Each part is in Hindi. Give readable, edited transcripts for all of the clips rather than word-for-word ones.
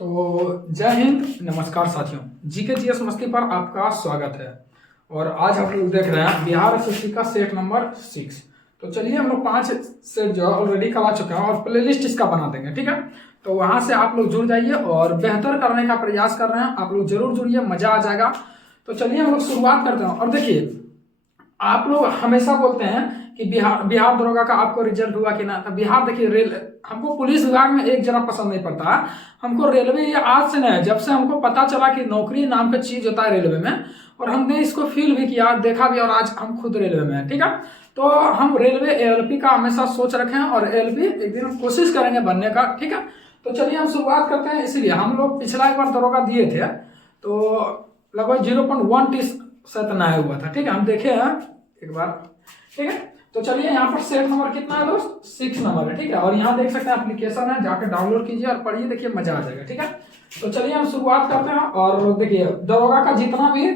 तो जय हिंद, नमस्कार साथियों। जीके जीएस मस्ती पर आपका स्वागत है। और आज आप लोग देख रहे हैं बिहार एसएससी का सेट नंबर 6। तो चलिए हम लोग 5 सेट जो है ऑलरेडी करवा चुके हैं और प्लेलिस्ट इसका बना देंगे, ठीक है। तो वहां से आप लोग जुड़ जाइए और बेहतर करने का प्रयास कर रहे हैं, आप लोग जरूर जुड़िए, मजा आ जाएगा। तो चलिए हम लोग शुरुआत करते हैं। और देखिए, आप लोग हमेशा बोलते हैं कि बिहार दरोगा का आपको रिजल्ट हुआ कि ना। तो बिहार देखिए, रेल हमको पुलिस विभाग में एक जरा पसंद नहीं पड़ता है, हमको रेलवे ये आज से नहीं है, जब से हमको पता चला कि नौकरी नाम का चीज होता है रेलवे में, और हमने इसको फील भी किया, देखा भी, और आज हम खुद रेलवे में है, ठीक है। तो हम रेलवे एएलपी का हमेशा सोच रखे हैं और एएलपी एक दिन हम कोशिश करेंगे बनने का, ठीक है। तो चलिए हम शुरुआत करते हैं। इसीलिए हम लोग पिछला एक बार दरोगा दिए थे तो लगभग 0.1 से तनाया हुआ था, ठीक है। हम देखे हैं एक बार, ठीक है। तो चलिए यहाँ पर सेट नंबर कितना है दोस्त, 6 नंबर है, ठीक है। और यहाँ देख सकते हैं एप्लीकेशन है, जाकर डाउनलोड कीजिए और पढ़िए, देखिए मजा आ जाएगा, ठीक है। तो चलिए हम शुरुआत करते हैं। और देखिए, दरोगा का जितना भी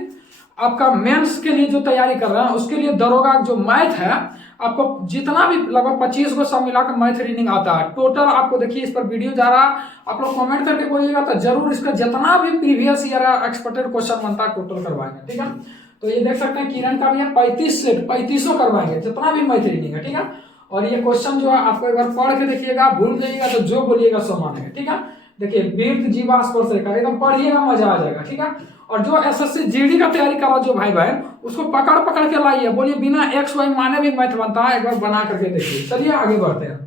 आपका मेंस के लिए जो तैयारी कर रहे हैं उसके लिए दरोगा जो मैथ है, आपको जितना भी लगभग 25 को सब मिलाकर मैथ रीडिंग आता है टोटल, आपको देखिए इस पर वीडियो जा रहा है, आप लोग कमेंट करके बोलिएगा तो जरूर इसका जितना भी प्रीवियस ईयर एक्सपेक्टेड क्वेश्चन बनता है टोटल करवाएंगे, ठीक है। तो ये देख सकते हैं किरण का भी है 35 सेट, 3500 करवाएंगे जितना भी मैथ रीडिंग है, ठीक है। और ये क्वेश्चन जो है आपको एक बार पढ़ के देखिएगा, भूल जाइएगा तो जो बोलिएगा सो मानेगा, ठीक है। देखिए वीर्त जीवा स्पर्श रेखा एकदम पढ़िएगा, मजा आ जाएगा, ठीक है। और जो एसएससी जीडी का तैयारी कर रहा जो भाई बहन, उसको पकड़ पकड़ के लाइए, बोलिए बिना एक्स वाई माने भी मैथ बनता है, एक बार बना करके देखिए। चलिए आगे बढ़ते हैं।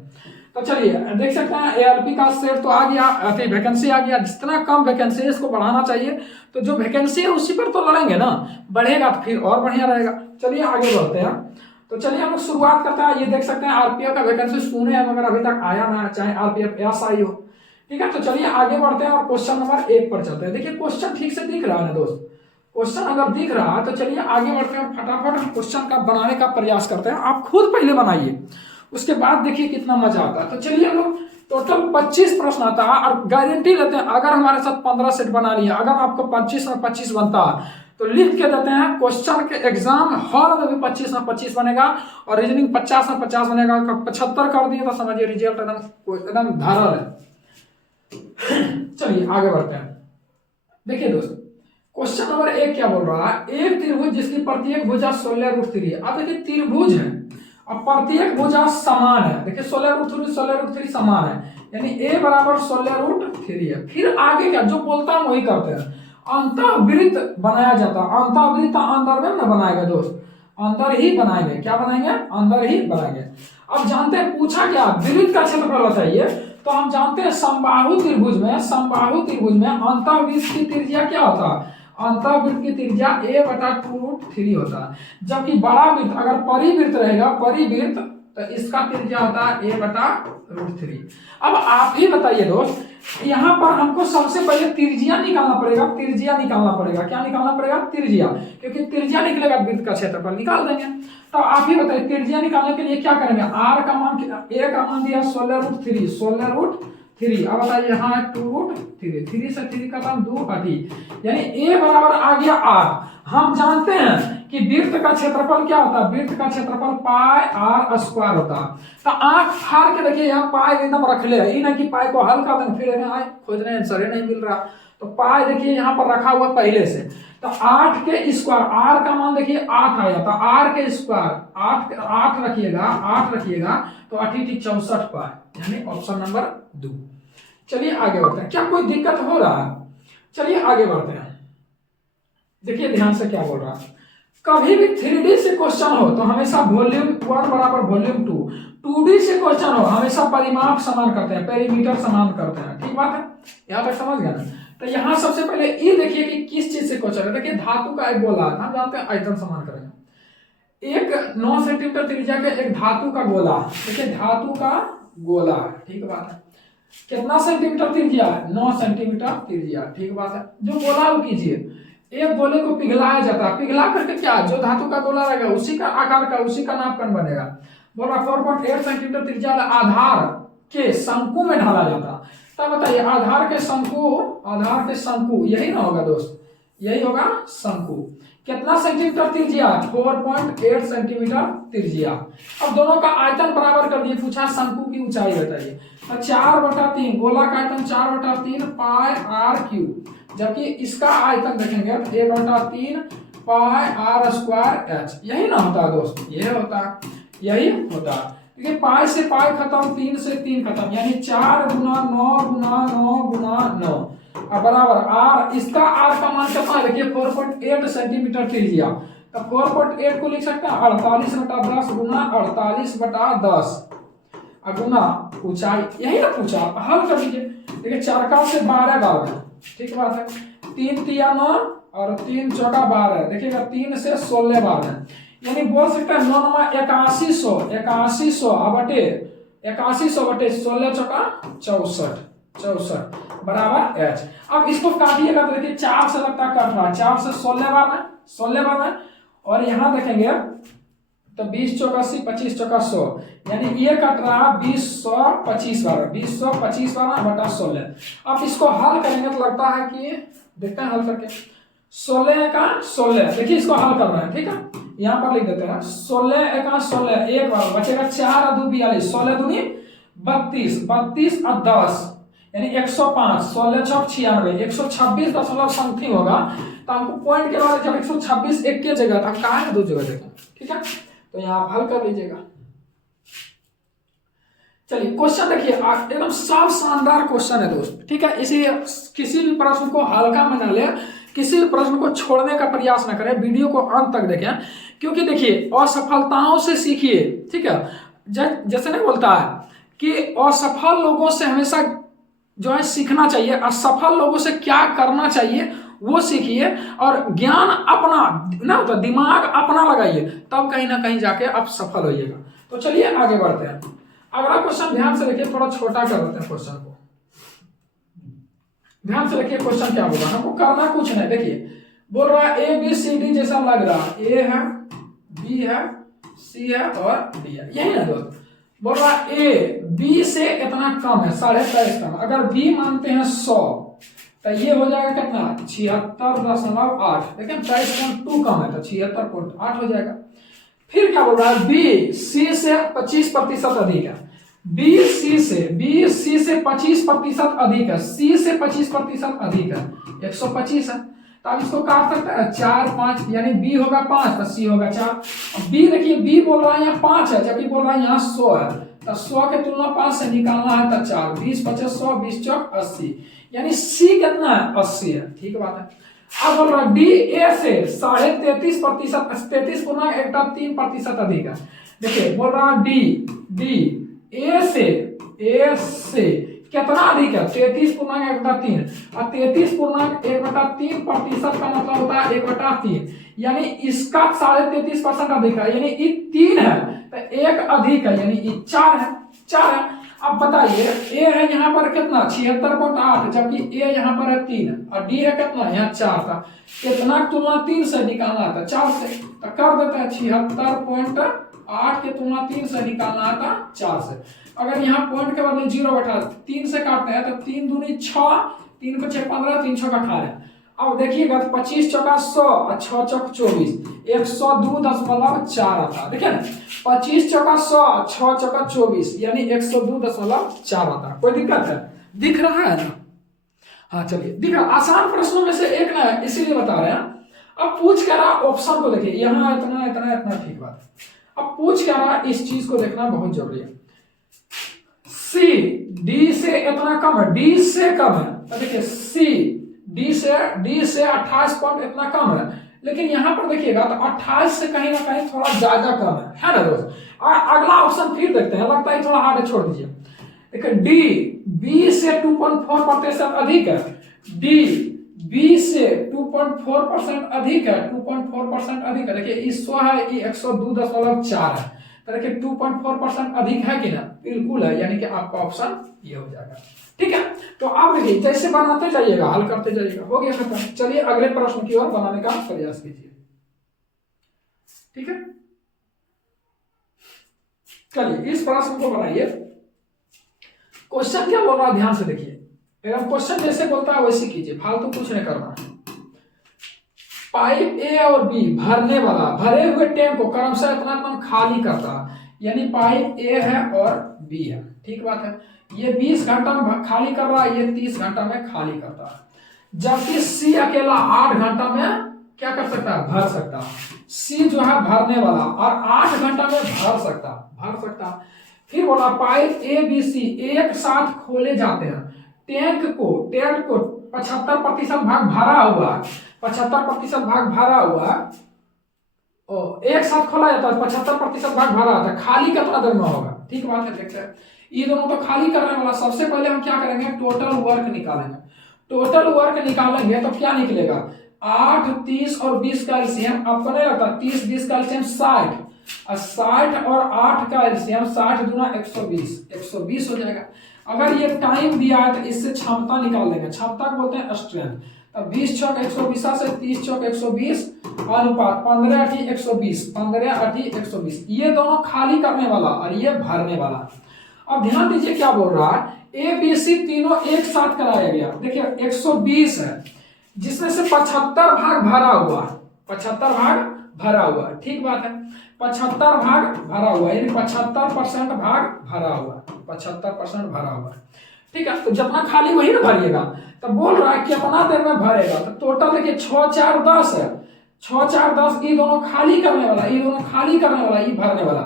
तो चलिए देख सकते हैं एआरपी का सेट तो आ गया, वैकेंसी आ गया। जितना कम वैकेंसी है इसको बढ़ाना चाहिए, तो जो वैकेंसी है उसी पर तो लड़ेंगे ना, बढ़ेगा तो फिर और बढ़िया रहेगा। चलिए आगे बढ़ते हैं। तो चलिए हम लोग शुरुआत करते हैं। ये देख सकते हैं आरपीएफ का वैकेंसी सुने हैं मगर अभी तक आया ना, चाहे आरपीएफ एसआई हो, ठीक है। तो चलिए आगे बढ़ते हैं और क्वेश्चन नंबर 1 पर चलते हैं। देखिए क्वेश्चन ठीक से दिख रहा है ना दोस्त, क्वेश्चन अगर दिख रहा है तो चलिए आगे बढ़ते हैं और फटाफट हम क्वेश्चन का बनाने का प्रयास करते हैं। आप खुद पहले बनाइए, उसके बाद देखिए कितना मजा आता है। तो चलिए हम लोग टोटल 25 प्रश्न आता है और गारंटी लेते हैं अगर हमारे साथ 15 सेट बना लिए, अगर आपको 25 में 25 बनता है तो लिख के देते हैं क्वेश्चन के एग्जाम हॉल में भी 25 में 25 बनेगा और रीजनिंग 50 में 50 बनेगा। 75 कर दिए तो समझिए रिजल्ट एकदम धरल है। चलिए आगे बढ़ते हैं। देखिए दोस्त, क्वेश्चन नंबर 1 क्या बोल रहा है, एक त्रिभुज जिसकी प्रत्येक भुजा 16√3 है। अब देखिए त्रिभुज है और प्रत्येक भुजा समान है। देखिए 16√3 समान है, यानी a बराबर 16√3 है। फिर आगे क्या जो बोलता है वही करते हैं, अंतःवृत्त बनाया जाता है। अंतःवृत्त अंदर में ना बनाएगा दोस्त, अंदर ही बनाएंगे। क्या बनाएंगे, अंदर ही बनाएंगे। अब जानते हैं पूछा क्या, वृत्त का क्षेत्रफल बताइए। तो हम जानते हैं समबाहु त्रिभुज में अंतःवृत्त की त्रिज्या क्या होता है, अंतःवृत्त की त्रिज्या a/2√3 होता है। जबकि बड़ा वृत्त अगर परिवृत्त रहेगा, परिवृत्त, तो इसका त्रिज्या होता है a/√3। अब आप ही बताइए दोस्त, यहाँ पर हमको सबसे पहले त्रिज्या निकालना पड़ेगा, त्रिज्या निकालना पड़ेगा। क्या निकालना पड़ेगा, त्रिज्या, क्योंकि त्रिज्या निकलेगा वृत्त का क्षेत्रफल निकाल देंगे। तो आप ही बताइए त्रिज्या निकालने के लिए क्या करेंगे, r का मान, a का मान दिया 16√3। अब बताइए यहाँ 2√3, 3 से 3 का मान 2 हटी, यानी a बराबर आ गया r। हम जानते हैं कि वृत्त का क्षेत्रफल क्या होता है, वृत्त का क्षेत्रफल पाई r स्क्वायर होता है। तो आंख फाड़ के देखिए यहाँ पाई एकदम रख ले, ये नहीं कि पाई को हल कर देंगे फिर खोज रहे आंसर ही नहीं मिल रहा। तो पाई देखिए यहाँ पर रखा हुआ पहले से। तो 8 के स्क्वायर, r का मान देखिए 8 आया था, r के स्क्वायर 8 रखिएगा तो 8 64 पाई, यानी ऑप्शन नंबर 2। चलिए आगे बढ़ते हैं। क्या कोई दिक्कत हो रहा है, चलिए आगे बढ़ते हैं। देखिए ध्यान से क्या बोल रहा है, कभी भी 3D से क्वेश्चन हो तो हमेशा वॉल्यूम 1 बराबर वॉल्यूम 2, 2D से क्वेश्चन हो हमेशा परिमाप समान करते हैं, पेरीमीटर समान करते हैं, ठीक बात है, यहाँ तक समझ गया ना। तो यहाँ सबसे पहले ये देखिए कि किस चीज से क्वेश्चन है। देखिए धातु का एक गोला है, हम जानते हैं आयतन समान करेंगे। एक 9 सेंटीमीटर त्रिज्या के एक धातु का गोला, देखिए धातु का गोला, ठीक बात है। कितना सेंटीमीटर त्रिज्या, 9 सेंटीमीटर त्रिज्या, ठीक बात है। जो गोला वो कीजिए, एक गोले को पिघलाया जाता है, पिघला करके क्या जो धातु का गोला रहेगा उसी का आकार का, उसी का नापकन बनेगा। बोल रहा 4.8 सेंटीमीटर त्रिज्या आधार के शंकु में ढाला जाता। तब बताइए आधार के शंकु यही ना होगा दोस्त, यही होगा शंकु। कितना सेंटीमीटर त्रिज्या, 4.8 सेंटीमीटर त्रिज्या। अब दोनों का आयतन बराबर कर दिए, पूछा शंकु की ऊंचाई बताइए। तो 4/3 गोला का आयतन 4/3 पाई आर क्यूब, जबकि इसका आयतन देखेंगे तो 1/3 पाई आर स्क्वायर एच। यही ना होता है दोस्त, यही होता है, यही होता है। देखिए पाई से पाई खत्म, 3 से 3 खत्म, यानी 4 गुना 9 गुना 9 गुना 9 बराबर आर। इसका आर का मान कितना है देखिए 4.8 सेंटीमीटर त्रिज्या। तो 4.8 को लिख सकते हैं 48/10 गुना 48/10 गुना ऊंचाई। यही ना पूछा, हल कर लीजिए। देखिए 4 का से 12 डाल दें, ठीक बात है। 3 तिया 9 और 3 चौका 12, देखिएगा 3 से 16 बार है, यानी बोल सकते हैं 9 8100 बटे 16 चौका 64 बराबर एच। अब इसको काटिएगा तो देखिए 4 से लगता कट रहा है, 4 से 16 बार में, और यहां देखेंगे तो 20 चौका 80 25 चौका 100, यानी ये कट रहा 20/125 बार, 20/125 बार बटा 16। अब इसको हल करेंगे तो लगता है कि देखते हैं हल करके 16 का 16, देखिए इसको हल कर रहे हैं, ठीक है। यहाँ पर लिख देते हैं 16 का 16 एक बार बचेगा 4 और 2 42, 16 दूनी 32, 32 और 10 यानी 105, 16 चौक 96, 126 दशमलव समथिंग होगा। तो हमको पॉइंट के बाद जब 126 एक के जगह था, हम कहा है 2 जगह देखें, ठीक है। तो यहाँ आप हल कर लीजिएगा। चलिए क्वेश्चन देखिए, एकदम सब शानदार क्वेश्चन है दोस्त, ठीक है। इसीलिए किसी भी प्रश्न को हल्का में न ले, किसी भी प्रश्न को छोड़ने का प्रयास न करें, वीडियो को अंत तक देखें, क्योंकि देखिए असफलताओं से सीखिए, ठीक है। जैसे नहीं बोलता है कि असफल लोगों से हमेशा जो है सीखना चाहिए, असफल लोगों से क्या करना चाहिए वो सीखिए, और ज्ञान अपना ना होता दिमाग अपना लगाइए, तब कहीं ना कहीं जाके आप सफल होइएगा। तो चलिए आगे बढ़ते हैं। अगला क्वेश्चन ध्यान से देखिए, थोड़ा छोटा कर देते हैं क्वेश्चन को, ध्यान से देखिए क्वेश्चन क्या बोला, हमको करना कुछ नहीं। देखिए बोल रहा है ए बी सी डी जैसा लग रहा है, ए है बी है सी है और डी है, यही ना दोस्त। बोल रहा है ए बी से इतना कम है, 23.5 कम। अगर बी मानते हैं 100 तो ये हो जाएगा कितना 76.8, लेकिन 23.2 कम है तो 76.8 हो जाएगा। फिर क्या बोल रहा है बी सी से 25% अधिक है, बी सी से 25% अधिक है, सी से 25% अधिक है, 125 है। तो आप इसको काट सकते हैं 4 5, यानी बी होगा 5 तो सी होगा 4। बी देखिए बी बोल रहा है यहाँ 5 है, जबकि बोल रहा है यहाँ 100 है, तो 100 के तुलना 5 से निकालना है तो 4, 20 25 100, 20 चौक 80, यानी सी कितना है 80 है, ठीक बात है। अब बोल रहा है डी ए से 33.5%, 33.3% अधिक है। देखिए बोल रहा है डी ए से कितना अधिक है 33.1/3, और 33.1/3% का मतलब होता है 1/3, यानी इसका 33.5% अधिक है, यानी ये 3 है तो 1 अधिक है, यानी ये 4 है। अब बताइए ए है यहाँ पर कितना 76.8, जबकि ए यहाँ पर है 3 और डी है कितना यहाँ 4 था, कितना तुलना 3 से निकालना था 4 से, तो कर देते हैं 76.8 के तुलना 3 से निकालना था 4 से। अगर यहाँ पॉइंट के बदले 0 बैठा 3 से काटते हैं तो 3 दूनी 6, 3 को 6 15, 3 6 18। अब देखिएगा 25 चौका 100 और 6 चौक 24, 102.4 आता है। देखिए 25 चौका 100 और 6 चौका 24, यानी 102.4 आता है। कोई दिक्कत है? दिख रहा है ना? हाँ चलिए दिख रहा। आसान प्रश्नों में से एक ना है, इसीलिए बता रहे हैं। अब पूछ क्या रहा ऑप्शन को देखिए, यहाँ इतना इतना इतना, ठीक बात। अब पूछ क्या रहा इस चीज को देखना बहुत जरूरी है। सी डी से इतना कम है, डी से कम है, तो देखिए सी डी से 28 पॉइंट इतना कम है, लेकिन यहां पर देखिएगा तो 28 से कहीं ना कहीं थोड़ा ज्यादा कम है ना दोस्त। और अगला ऑप्शन फिर देखते हैं, लगता है थोड़ा हार्ड है, छोड़ दीजिए। देखिए डी बी से 2.4% अधिक है, डी बी से 2.4% अधिक है, 2.4% अधिक है। देखिए 100 है, ये 102.4 है, तो देखिए 2.4% अधिक है कि ना, बिल्कुल है, यानी कि आपका ऑप्शन ये हो जाएगा। ठीक है, तो आप देखिए जैसे बनाते जाइएगा, हल करते जाइएगा, हो गया खत्म। चलिए अगले प्रश्न की ओर बनाने का प्रयास कीजिए। ठीक है, चलिए इस प्रश्न को बनाइए। क्वेश्चन क्या बोल रहा है ध्यान से देखिए, एकदम क्वेश्चन जैसे बोलता है वैसे कीजिए, फालतू कुछ नहीं करना है। पाइप ए और बी भरने वाला भरे हुए टैंक को क्रमशः इतना खाली करता है, यानी पाइप ए है और बी है, ठीक बात है। ये 20 घंटा में खाली कर रहा है, ये 30 घंटा में खाली करता है। जबकि सी अकेला 8 घंटा में क्या कर सकता है, भर सकता है। सी जो है भरने वाला, और 8 घंटा में भर सकता। फिर बोला पाइप ए बी सी एक साथ खोले जाते हैं। टैंक को 75% भाग भरा हुआ, 75% भाग भरा हुआ, एक साथ खोला जाता है, 75% भाग भरा होता है। खाली कितना देर में होगा, ठीक बात है। देखते हैं ये दोनों तो खाली करने वाला। सबसे पहले हम क्या करेंगे, टोटल वर्क निकालेंगे। टोटल वर्क निकालेंगे तो क्या निकलेगा, 8, 30 और 20 का एलसीएम आपको नहीं लगता, 30, 20 का एलसीएम 60, और 60 और 8 का एलसीएम 60 दूना 120 हो जाएगा। अगर ये टाइम दिया है तो इससे क्षमता निकाल देंगे, क्षमता को बोलते हैं स्ट्रेंथ। तब 20 चौक 120 से 30 चौक 120 अनुपात 15 × 120, 15 × 120। ये दोनों खाली करने वाला और ये भरने वाला। अब ध्यान दीजिए क्या बोल रहा है, ए बी सी तीनों एक साथ कराया गया। देखिए 120 है, जिसमें से 75 भाग भरा हुआ, 75 भाग भरा हुआ, ठीक बात है। 75 भाग भरा हुआ यानी 75% भाग भरा हुआ, 75% भरा हुआ, ठीक है। तो जितना खाली वही ना भरिएगा। तो बोल रहा है कितना देर में भरेगा, तो टोटल देखिए 6, 4, 10 है। 6, 4, 10 ये दोनों खाली करने वाला, ये दोनों खाली करने वाला, ये भरने वाला।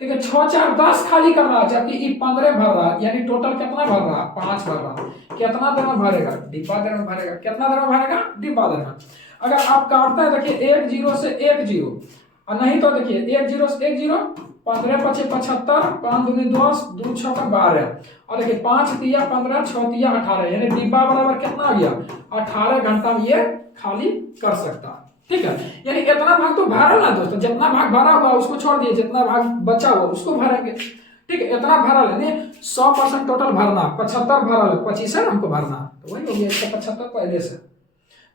देखिए 6, 4, 10 खाली कर रहा है, जबकि ये 15 भर रहा है, यानी टोटल कितना भर रहा है, 5 भर रहा है। कितना देर में भरेगा, डिब्बा देर में भरेगा। कितना देर में भरेगा, डिब्बा देर में। अगर आप काटते हैं देखिए 1 0 से 1 0, और नहीं तो देखिए 1 0 से 1 0, 15 × 5 = 75, 5 दूनी 10, 2 6 = 12, और देखिए 5 तिया 15, 6 तिया 18, यानी डिब्बा बराबर कितना आ गया, 18 घंटा में ये खाली कर सकता है, ठीक है। यानी इतना भाग तो भरा ना दोस्तों, जितना भाग भरा हुआ उसको छोड़ दिए, जितना भाग बचा हुआ उसको भरेंगे, ठीक है। इतना भरा लेने 100% टोटल भरना, 75 भरा ले, 25 है हमको भरना, तो वही हो गया इसका 75 पहले से।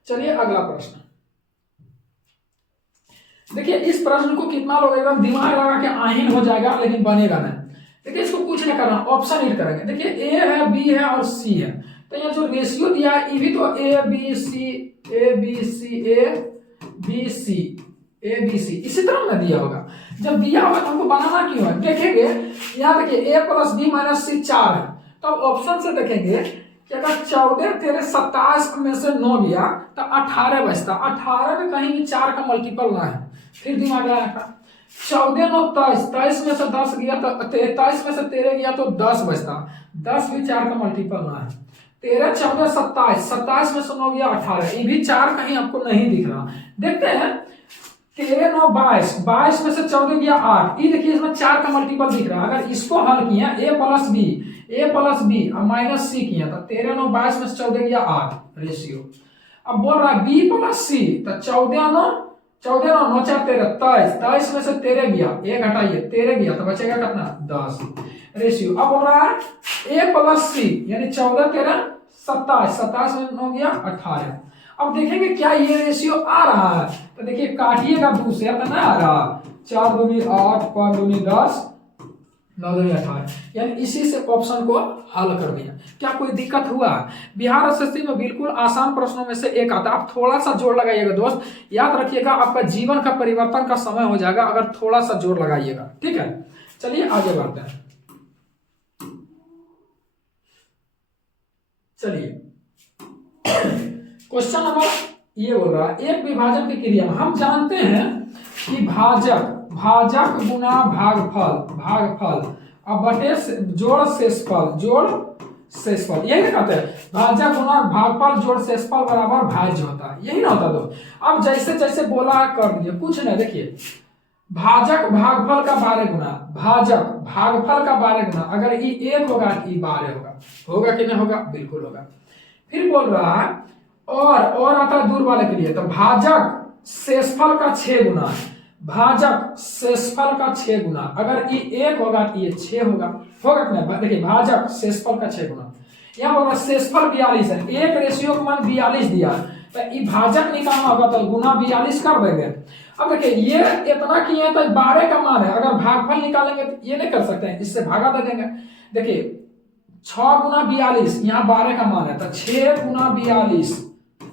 चलिए अगला प्रश्न देखिए। इस प्रश्न को कितना लोग एकदम दिमाग लगा के आहीन हो जाएगा, लेकिन बनेगा नहीं। देखिए इसको कुछ नहीं करना, ऑप्शन रीड करेंगे। देखिए ए है, बी है और सी है, तो यहाँ जो रेशियो दिया है ये भी तो A B C A B C इसी तरह में दिया होगा। जब दिया होगा तो हमको बनाना क्यों है, देखेंगे यहाँ देखिए a + b - c 4 है, तो ऑप्शन से देखेंगे कि अगर 14 13 27 में से 9 गया तो 18 बचता। 18 में कहीं भी 4 का मल्टीपल ना है, फिर दिमाग लगाया। 14 9 23, 23 में से 10 गया तो 23 में से 13 गया तो 10 बचता। 10 भी 4 का मल्टीपल ना है। 13 14 27, 27 में से 9 गया 18, ये भी 4 कहीं आपको नहीं दिख रहा। देखते हैं 13 9 22, 22 में से 14 गया 8, ये देखिए इसमें 4 का मल्टीपल दिख रहा है। अगर इसको हल किया a + b और -c किया तो 13 9 22 में से 14 गया 8 रेशियो। अब बोल रहा है b + c, तो 14 9 4 13 23 में से 13 गया, 1 घटाइए 13 गया तो बचेगा कितना 10 रेशियो। अब बोल रहा है a + c यानी 14 13 27, 27 में 9 गया 18। अब देखेंगे क्या ये रेशियो आ रहा है, तो देखिए काटिएगा 2 से तो ना आ रहा, 4 दूनी 8, 5 दूनी 10, 9 दूनी 18, यानी इसी से ऑप्शन को हल कर दिया। क्या कोई दिक्कत हुआ? बिहार एसएससी में बिल्कुल आसान प्रश्नों में से एक आता है। आप थोड़ा सा जोर लगाइएगा दोस्त, याद रखिएगा आपका जीवन का परिवर्तन का समय हो जाएगा अगर थोड़ा सा जोर लगाइएगा, ठीक है। चलिए आगे बढ़ते हैं। चलिए क्वेश्चन नंबर ये बोल रहा है, एक विभाजन की क्रिया में हम जानते हैं कि भाजक गुना भागफल अब बटे जोड़ शेषफल यही ना कहते हैं, भाजक गुना भागफल जोड़ शेषफल बराबर भाज्य होता है, यही ना होता दोस्त। अब जैसे जैसे बोला कर दीजिए, कुछ नहीं। देखिए भाजक भागफल का 12 गुना, भाजक भागफल का 12 गुना, अगर ये 1 होगा ये 12 होगा कि नहीं होगा, बिल्कुल होगा। फिर बोल रहा है और आता है दूर वाले के लिए, तो भाजक शेषफल का 6 गुना, भाजक शेषफल का 6 गुना, अगर ये 1 होगा तो ये 6 होगा कि नहीं। देखिए भाजक शेषफल का 6 गुना, यहाँ बोल रहा शेषफल 42 है, एक रेशियो का मान 42 दिया, तो ये भाजक निकालना होगा तो गुना 42 कर देंगे। अब देखिए ये इतना किए तो 12 का मान है, अगर भागफल निकालेंगे तो ये नहीं कर सकते हैं, इससे भागा दे देंगे। देखिए 6 गुना 42, यहाँ 12 का मान है, तो 6 गुना 42,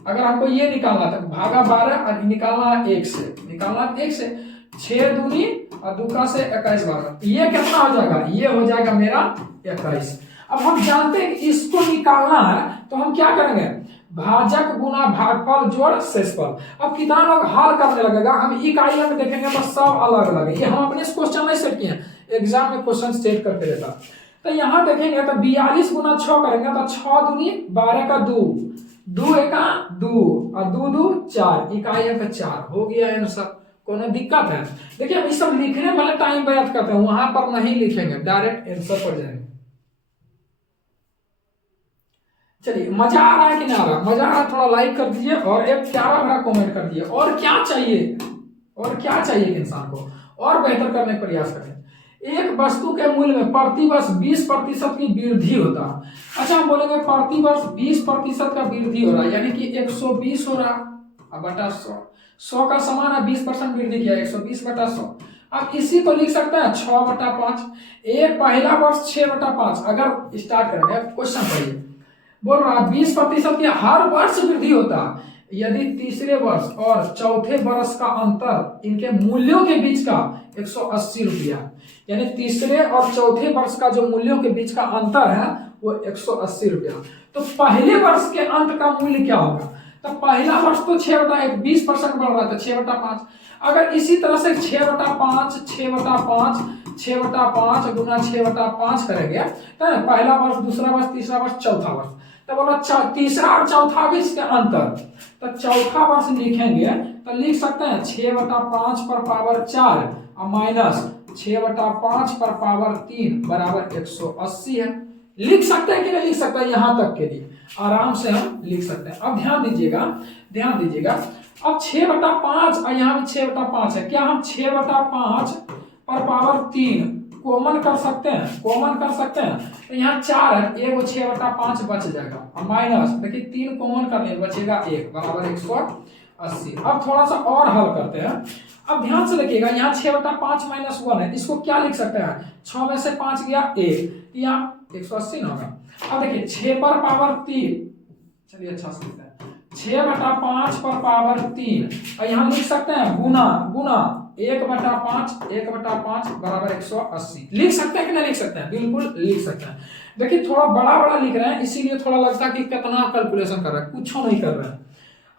अगर हमको ये निकालना तो भागा 12 और निकालना 1 से, 6 दूनी और 2 से 21 12, ये कितना हो जाएगा, ये हो जाएगा मेरा 21। अब हम जानते हैं कि इसको निकालना है तो हम क्या करेंगे, भाजक गुना भागफल जोड़ शेषफल। अब कितना लोग हल करने लगेगा, हम इकाइयों में देखेंगे तो सब अलग अलग है। ये हम अपने क्वेश्चन नहीं सेट किए हैं, एग्जाम में क्वेश्चन सेट करके देता। तो यहाँ देखेंगे तो 42 गुना 6 करेंगे तो 6 दूनी 12 का 2, 2 एका 2 और 2 2 4, इकाइयों का 4 हो गया आंसर। कोनो दिक्कत है? देखिए हम सब लिखने वाले टाइम व्यर्थ करते हैं, वहां पर नहीं लिखेंगे, डायरेक्ट आंसर पर जाएंगे। चलिए मजा आ रहा है कि नहीं आ रहा? मजा आ रहा है थोड़ा लाइक कर दीजिए और एक प्यारा भरा कमेंट कर दीजिए। और क्या चाहिए, और क्या चाहिए इंसान को और बेहतर करने का प्रयास करें। एक वस्तु के मूल्य में प्रति वर्ष 20% की वृद्धि होता है। अच्छा हम बोलेंगे प्रति वर्ष 20% का वृद्धि हो रहा है, यानी कि 120 हो रहा है बटा 100, 100 का समान है 20% वृद्धि किया, 120 बटा 100। अब इसी को लिख सकते हैं 6 बटा 5। एक पहला वर्ष 6 बटा 5। अगर स्टार्ट करेंगे क्वेश्चन पढ़िए, बोल रहा 20% की हर वर्ष वृद्धि होता है यदि तीसरे वर्ष और चौथे वर्ष का अंतर इनके मूल्यों के बीच का 180 रुपया, यानी तीसरे और चौथे वर्ष का जो मूल्यों के बीच का अंतर है वो 180 रुपया। तो पहले वर्ष के अंत का मूल्य क्या होगा? तो पहला वर्ष तो 6 बटा 1 20% बढ़ रहा था 6 बटा 5। अगर इसी तरह से 6 बटा 5 6 बटा 5 6 बटा 5 गुना 6 बटा 5 करेंगे तो पहला वर्ष, दूसरा वर्ष, तीसरा वर्ष, चौथा वर्ष, तो बोला तीसरा और चौथा बीच के अंतर, तो चौथा वर्ष लिखेंगे तो लिख सकते हैं 6 बटा 5 पर पावर 4 और माइनस 6 बटा 5 पर पावर 3 बराबर 180 है। लिख सकते हैं कि नहीं लिख सकते हैं? यहां तक के लिए आराम से हम लिख सकते हैं। अब ध्यान दीजिएगा, ध्यान दीजिएगा। अब 6 बटा 5 और यहाँ भी 6 बटा 5 है, क्या हम 6 बटा 5 पर पावर 3 कॉमन कर सकते हैं? कॉमन कर सकते हैं। तो यहाँ 4 है, एगो 6 बटा 5 बच जाएगा और माइनस देखिए 3 कॉमन कर ले बचेगा 1 बराबर 180। अब थोड़ा सा और हल करते हैं। अब ध्यान से देखिएगा, यहाँ 6 बटा 5 माइनस 1 है, इसको क्या लिख सकते हैं? 6 में से 5 गया 1, यहाँ 180 ना होगा। अब देखिए 6 पर पावर 3, चलिए अच्छा से लिखते हैं 6 बटा 5 पर पावर 3 और यहाँ लिख सकते हैं गुना गुना 1 बटा 5 बराबर 180। लिख सकते हैं कि नहीं लिख सकते हैं? बिल्कुल लिख सकते हैं। देखिए थोड़ा बड़ा बड़ा लिख रहे हैं इसीलिए थोड़ा लगता है कि कितना कैलकुलेशन कर रहे हैं, कुछ नहीं कर रहे हैं।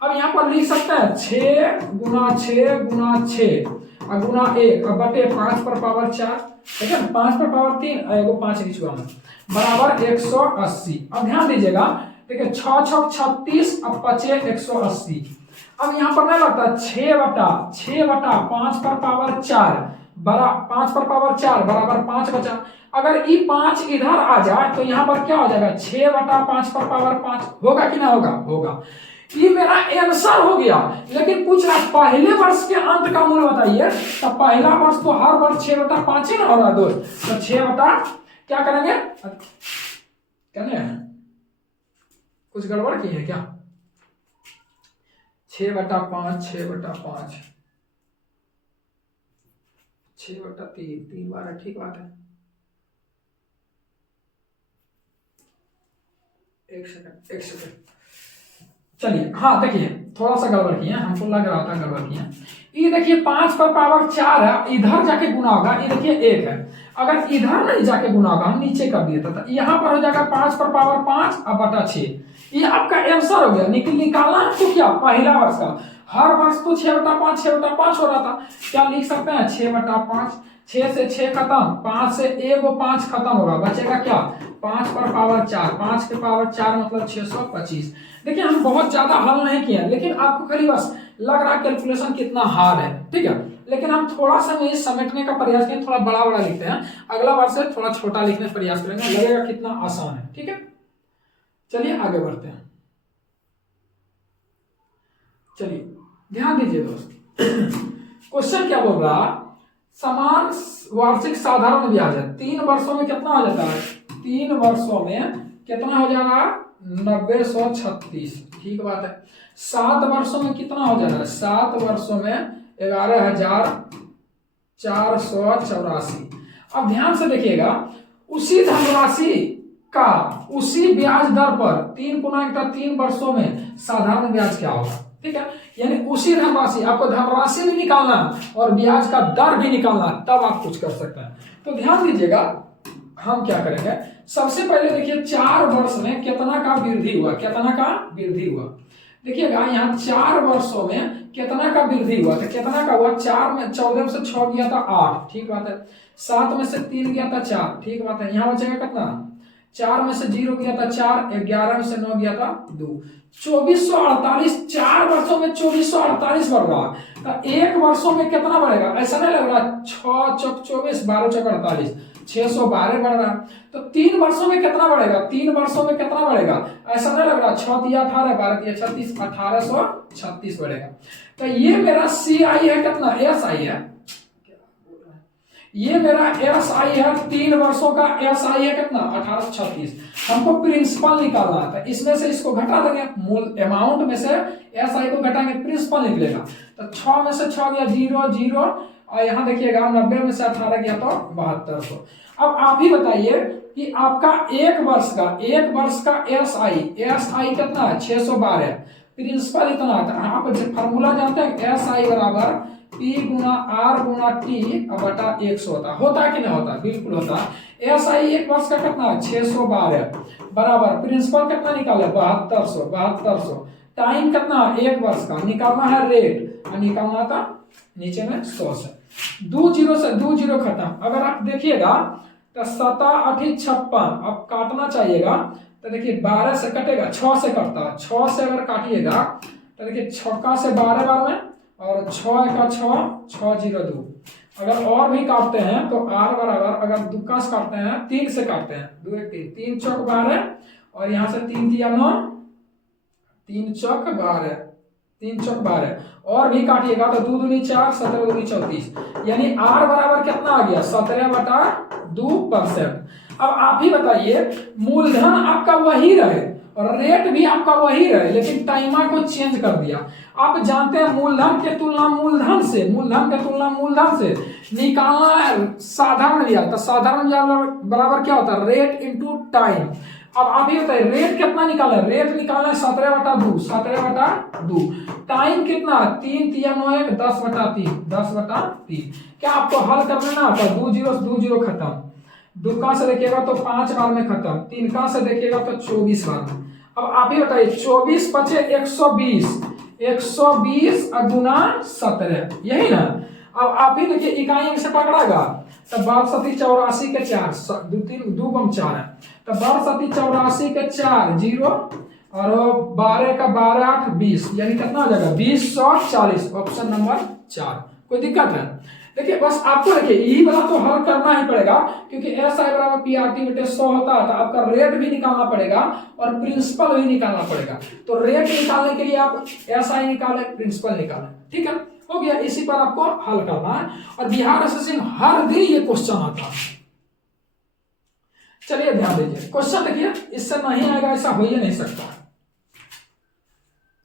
अब यहाँ पर लिख सकते हैं 6 गुना 6 गुना 6 और गुना 1 और बटे 5 पर पावर 4, ठीक है, 5 पर पावर 3 और एगो 5 निचुआ में बराबर 180। अब ध्यान दीजिएगा, देखिए 6 6 36 अब बचे 180। अब यहाँ पर नहीं लगता 6 बटा 5 पर पावर 4 बरा 5 पर पावर 4 बराबर 5 बचा। अगर ये 5 इधर आ जाए तो यहाँ पर क्या हो जाएगा? 6 बटा 5 पर पावर 5 होगा कि ना होगा? होगा। ये मेरा आंसर हो गया। लेकिन पूछ रहा पहले वर्ष के अंत का मूल्य बताइए, तो पहला वर्ष तो हर वर्ष 6 बटा 5 ही ना हो रहा दोस्त, तो 6 बटा क्या करेंगे? कुछ गड़बड़ की है क्या? 6 बटा 5 6 बटा 5 6 बटा 3 3 बार है, ठीक बात है। एक सेकंड चलिए, हाँ देखिए थोड़ा सा गड़बड़ किया, हमको लग रहा था गड़बड़ किया। ये देखिए 5 पर पावर 4 है, इधर जाके गुना होगा, ये देखिए 1 है, अगर इधर नहीं जाके गुना होगा हम नीचे कर दिए था, यहाँ पर हो जाएगा 5 पर पावर 5 और बटा 6। ये आपका आंसर हो गया। निकालना आपको क्या? पहला वर्ष का। हर वर्ष तो 6 बटा 5 हो रहा था, क्या लिख सकते हैं? 6 बटा 5, 6 से 6 खत्म, 5 से 1 खत्म होगा, बचेगा क्या? 5 पर पावर 4, 5 के पावर 4 मतलब 625। देखिए हम बहुत ज्यादा हल नहीं किए, लेकिन आपको खाली बस लग रहा है कैलकुलेशन कितना हार्ड है, ठीक है। लेकिन हम थोड़ा सा में समेटने का प्रयास करें, थोड़ा बड़ा बड़ा लिखते हैं, अगला बार से थोड़ा छोटा लिखने का प्रयास करेंगे, लगेगा कितना आसान है, ठीक है। चलिए आगे बढ़ते हैं। चलिए ध्यान दीजिए दोस्त, क्वेश्चन क्या बोल रहा? समान वार्षिक साधारण ब्याज है, 3 वर्षों में कितना हो जाता है? 3 वर्षों में कितना हो जाएगा? 936, ठीक बात है। 7 वर्षों में कितना हो जाएगा? 7 वर्षों में 11,484। अब ध्यान से देखिएगा, उसी धनराशि का उसी ब्याज दर पर 3 वर्षों में साधारण ब्याज क्या होगा, ठीक है। यानी उसी धनराशि, आपको धनराशि भी निकालना और ब्याज का दर भी निकालना, तब आप कुछ कर सकते हैं। तो ध्यान दीजिएगा, हम क्या करेंगे, सबसे पहले देखिए 4 वर्ष में कितना का वृद्धि हुआ, कितना का वृद्धि हुआ। देखिएगा यहाँ 4 वर्षों में कितना का वृद्धि हुआ, तो कितना का हुआ, 4 में 14 में से 6 गया था 8, ठीक बात है। 7 में से 3 गया था 4, ठीक बात है। यहाँ बचेगा कितना, 4 में से 0 गया था 4, 11 में से 9 गया था 2, 2448। 4 वर्षों में 2448 बढ़ रहा, तो 1 वर्षों में कितना बढ़ेगा, ऐसा नहीं लग रहा, 6 चौक 24, 12 चौक 48, 612 बढ़ रहा। तो 3 वर्षों में कितना बढ़ेगा, 3 वर्षों में कितना बढ़ेगा, ऐसा नहीं लग रहा, 6 दिया 18, 12 दिया 36, 1836 बढ़ेगा। तो ये मेरा सी आई है कितना, एस आई है, ये मेरा एस आई है, 3 वर्षों का एस आई है कितना, 1836। हमको प्रिंसिपल निकालना है, तो इसमें से इसको घटा देंगे, मूल अमाउंट में से एस आई को घटाएंगे, प्रिंसिपल निकलेगा। तो 6 में से 6 गया 0 0, और यहाँ देखिएगा 90 में से 18 गया तो 7200। अब आप ही बताइए कि आपका 1 वर्ष का एस आई कितना है, 612, प्रिंसिपल इतना है। आप फार्मूला जानते हैं, एस आई बराबर P गुना R गुना T बटा 100 होता है कि नहीं होता, बिल्कुल होता है। एस आई 1 वर्ष का कितना है, 612 बराबर प्रिंसिपल कितना निकाले, 7200। टाइम कितना है, 1 वर्ष का, निकालना है रेट, और निकालना था नीचे में 100 से, 2 0 से 2 0 खत्म। अगर आप देखिएगा तो 7 8 56, अब काटना चाहिएगा, तो देखिए 12 से कटेगा, 6 से कटता है, 6 से अगर काटिएगा तो देखिए 6 से 12 बार में, और 6 का 6 6 0 2। अगर और भी काटते हैं तो R बराबर, अगर दुक्का से काटते हैं 3 से काटते हैं, 2 1 3, 3 चौक 12, और यहाँ से 3 दिया 9, 3 चौक 12, 3 चौक 12, और भी काटिएगा तो 2 दूनी 4, 17 दूनी 34, यानी R बराबर कितना आ गया, 17/2%। अब आप ही बताइए, मूलधन आपका वही रहे और रेट भी आपका वही रहे, लेकिन टाइमा को चेंज कर दिया। आप जानते हैं मूलधन के तुलना मूलधन से निकालना साधारण ब्याज, तो साधारण ब्याज बराबर क्या होता है, रेट इंटू टाइम। अब आप ये बताइए रेट कितना निकाला है, रेट निकालना है 17/2, टाइम कितना, 3 3 9 1 10/3। क्या आपको हल कर लेना आता, 2 0 से 2 0 खत्म, दुक्का से देखिएगा तो 5 बार में खत्म, 3 का से देखिएगा तो 24 बार में। अब आप ही बताइए 24 बचे 120 गुना 17, यही ना। अब आप ही देखिए इकाई से पकड़ागा, तो 12 84 के 4, 2 बम 4 है, तो 12 84 के 4 0, और 12 का 12 8 20, यानी कितना हो जाएगा, 2040, ऑप्शन नंबर 4। कोई दिक्कत है, देखिए बस आपको देखिए यही वाला तो हल करना ही पड़ेगा, क्योंकि एस आई बराबर पी आर टी बटे 100 होता है, तो आपका रेट भी निकालना पड़ेगा और प्रिंसिपल भी निकालना पड़ेगा। तो रेट निकालने के लिए आप एस आई निकाले, प्रिंसिपल निकाले, ठीक है, हो गया। इसी पर आपको हल करना है, और बिहार एसएससी में हर दिन ये क्वेश्चन आता है। चलिए ध्यान दीजिए, क्वेश्चन देखिए, इससे नहीं आएगा ऐसा हो ही नहीं सकता।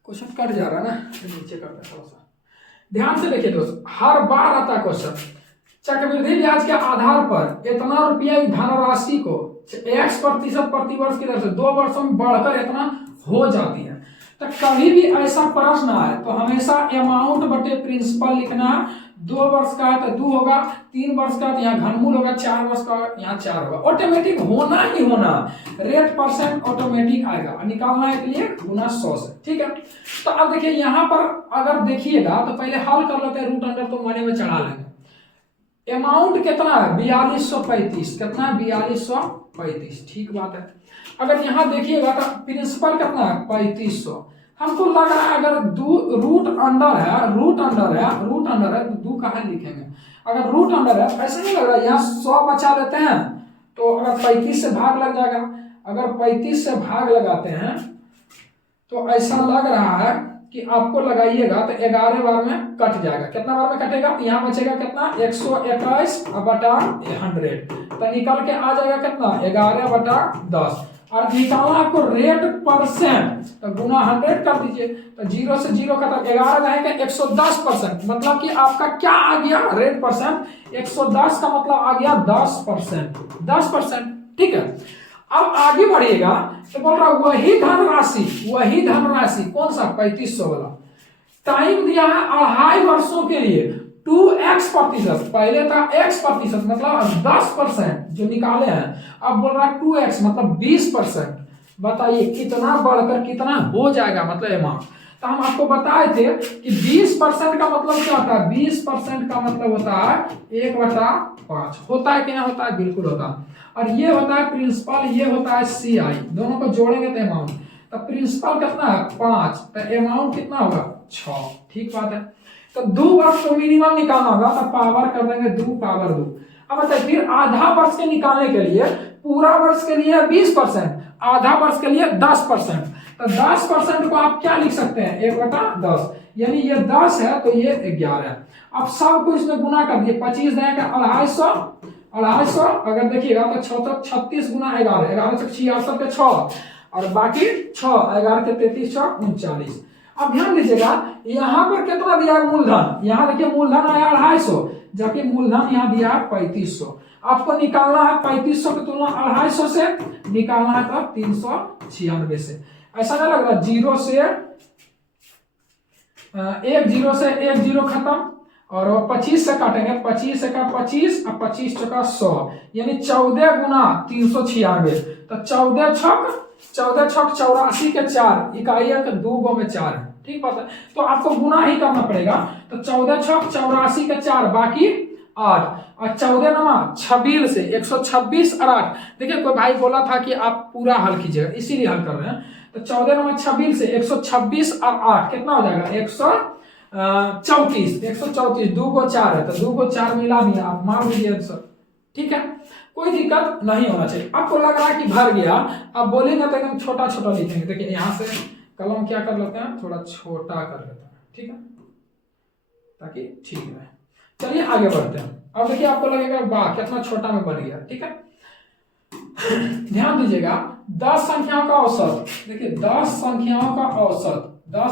क्वेश्चन कट जा रहा है ना, नीचे करते हैं थोड़ा सा, ध्यान से देखिए दोस्त, हर बार आता है क्वेश्चन, चक्रवृद्धि ब्याज के आधार पर इतना रुपया धनराशि को X% प्रति वर्ष की दर से 2 वर्षों में बढ़कर इतना हो जाती है। तो कभी भी ऐसा प्रश्न आए तो हमेशा अमाउंट बटे प्रिंसिपल लिखना। 2 वर्ष का है तो 2 होगा, 3 वर्ष का तो यहाँ घनमूल होगा, 4 वर्ष का यहाँ 4 होगा, ऑटोमेटिक होना ही होना, रेट परसेंट ऑटोमेटिक आएगा, निकालना है के लिए गुना 100 से, ठीक है। तो अब देखिए यहाँ पर अगर देखिएगा तो पहले हल कर लेते हैं, रूट अंडर तो मनी में चढ़ा लेंगे। अमाउंट कितना है, 4235, कितना है 4235, ठीक बात है। अगर यहाँ देखिएगा तो प्रिंसिपल कितना है 3500, हमको लग रहा है अगर रूट अंडर है तो 2 कहाँ लिखेंगे, अगर रूट अंडर है ऐसा नहीं लग रहा है, यहाँ 100 बचा देते हैं तो अगर 35 से भाग लग जाएगा, अगर 35 से भाग लगाते हैं तो ऐसा लग रहा है कि आपको लगाइएगा तो 11 बार में कट जाएगा, कितना बार में कटेगा, यहाँ बचेगा कितना 121/100, तो निकल के आ जाएगा कितना 11/10, और निकालना आपको रेट परसेंट, तो गुना 100 कर दीजिए, तो 0 से 0 खत्म, 11 रहेगा 110%, मतलब कि आपका क्या आ गया रेट परसेंट 110 का मतलब आ गया 10%, ठीक है। अब आगे बढ़िएगा तो बोल रहा वही धनराशि कौन सा 3500 वाला, टाइम दिया है 2.5 वर्षों के लिए, 2x प्रतिशत, पहले था x प्रतिशत मतलब 10% जो निकाले हैं, अब बोल रहा है 2x मतलब 20%। बताइए कितना बढ़कर कितना हो जाएगा मतलब अमाउंट। तो हम आपको बताए थे कि 20% का मतलब क्या होता है, 20% का मतलब होता है 1/5 होता है कि नहीं होता है, बिल्कुल होता है। और ये होता है प्रिंसिपल, ये होता है CI, दोनों को जोड़ेंगे तो अमाउंट। तो प्रिंसिपल कितना है 5, तो अमाउंट कितना होगा 6। ठीक बात है। तो 2 वर्ष को मिनिमम निकालना होगा तो पावर कर देंगे 2 पावर 2। अब बताइए फिर आधा वर्ष के निकालने के लिए, पूरा वर्ष के लिए 20%, आधा वर्ष के लिए 10%। तो 10% को आप क्या लिख सकते हैं 1/10, यानी ये 10 है तो ये 11 है। अब सबको इसमें गुना कर दिए, 25 देंगे 250, अगर देखिएगा तो 36 गुना 11, 11 से 66 के 6 और बाकी 6, 11 के 33, 6 39। अब ध्यान दीजिएगा यहाँ पर कितना दिया है मूलधन, यहाँ देखिए मूलधन आया 250, जबकि मूलधन यहाँ दिया है 3500। आपको निकालना है 3500 की तुलना 250 से, निकालना है तब 396 से। ऐसा नहीं लग रहा, जीरो से एक जीरो खत्म, और 25 से काटेंगे, 25 से का 25 और 25 का 100, यानी 14 गुना 396। तो 14 छक 84 के 4, इकाई एक 2 गो में 4 है। ठीक बात है, तो आपको गुना ही करना पड़ेगा। तो 14 छक 84 के 4, बाकी 8, और 14 नमा 26 से 126 और 8। देखिए कोई भाई बोला था कि आप पूरा हल कीजिएगा, इसीलिए हल कर रहे हैं। तो 14 नमा 26 से 126 और 8 कितना हो जाएगा 134, 134, 2 को 4 है तो 2 को 4 मिला दिया, आप मान लीजिए आंसर। ठीक है, कोई दिक्कत नहीं होना चाहिए। आपको लग रहा है कि भर गया, अब बोलेंगे तो एकदम छोटा छोटा लिखेंगे। देखिए यहाँ से कलम क्या कर लेते हैं, थोड़ा छोटा कर लेते हैं, ठीक है, ताकि ठीक रहे। चलिए आगे बढ़ते हैं। अब देखिए आपको लगेगा वाह कितना छोटा में बन गया। ठीक है, ध्यान दीजिएगा 10 संख्याओं का औसत, देखिए 10 संख्याओं का औसत, 10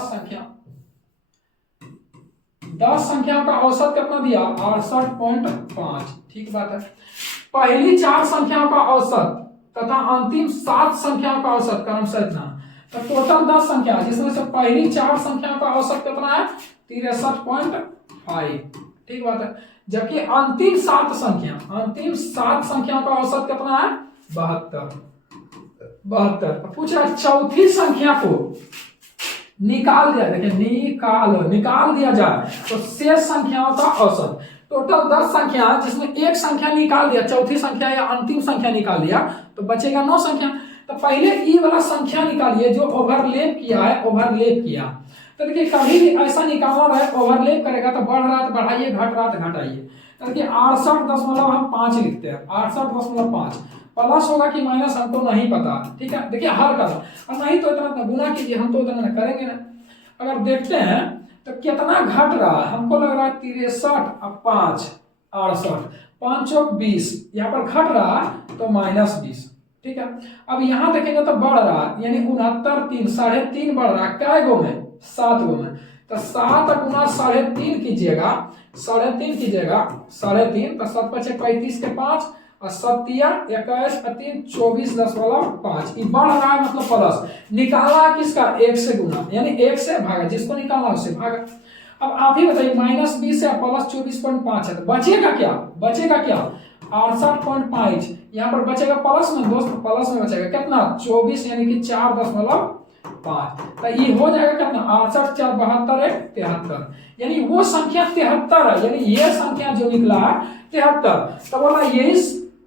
संख्याओं का औसत कितना दिया 68.5। ठीक बात है। पहली 4 संख्याओं का औसत तथा अंतिम 7 संख्याओं का औसत क्रम से इतना, तो टोटल 10 संख्या जिसमें से पहली 4 संख्याओं का औसत कितना है 63.5। ठीक बात है, जबकि अंतिम 7 संख्याओं का औसत कितना है 72। पूछ रहा चौथी संख्या को निकाल दिया, देखिए निकाल दिया जाए तो शेष संख्याओं का औसत। टोटल 10 संख्या जिसमें एक संख्या निकाल दिया, चौथी संख्या या अंतिम संख्या निकाल दिया, तो बचेगा 9 संख्या। तो पहले ई वाला संख्या निकालिए जो ओवरलैप किया है, ओवरलैप किया। तो देखिए कभी भी ऐसा निकालना रहे, ओवरलैप करेगा तो बढ़ रहा है तो बढ़ाइए, घट रहा है तो घटाइए। तो देखिए 68.5 लिखते हैं, 68.5 प्लस होगा कि माइनस हमको नहीं पता। ठीक है, देखिए हल करना, और नहीं तो इतना गुना कीजिए, हम तो इतना करेंगे ना। अगर देखते हैं तो कितना घट रहा है, हमको लग रहा है 63 और 5 68, 5 और 20, यहाँ पर घट रहा है तो -20। ठीक है, अब यहाँ देखेंगे तो बढ़ रहा है, यानी 69, 3 3.5 बढ़ रहा है, कै गो में 7 गो में। तो 7 गुना 3.5 कीजिएगा, 3.5 कीजिएगा, 3.5 तो 7 5 35 के 5 और 7 21 3 24 10 वाला 5, ये बढ़ रहा है मतलब प्लस। निकाला किसका 1 से गुना, यानी 1 से भागा, जिसको निकालना उससे भागा। अब आप ही बताइए -20 से प्लस 24.5 है तो बचेगा क्या, 68.5। यहाँ पर बचेगा प्लस में, दोस्त प्लस में बचेगा कितना 24, यानी कि 4.5। तो ये हो जाएगा कितना 68 4 72 73, यानी वो संख्या 73 है, यानी ये संख्या जो निकला है 73। तो बोला यही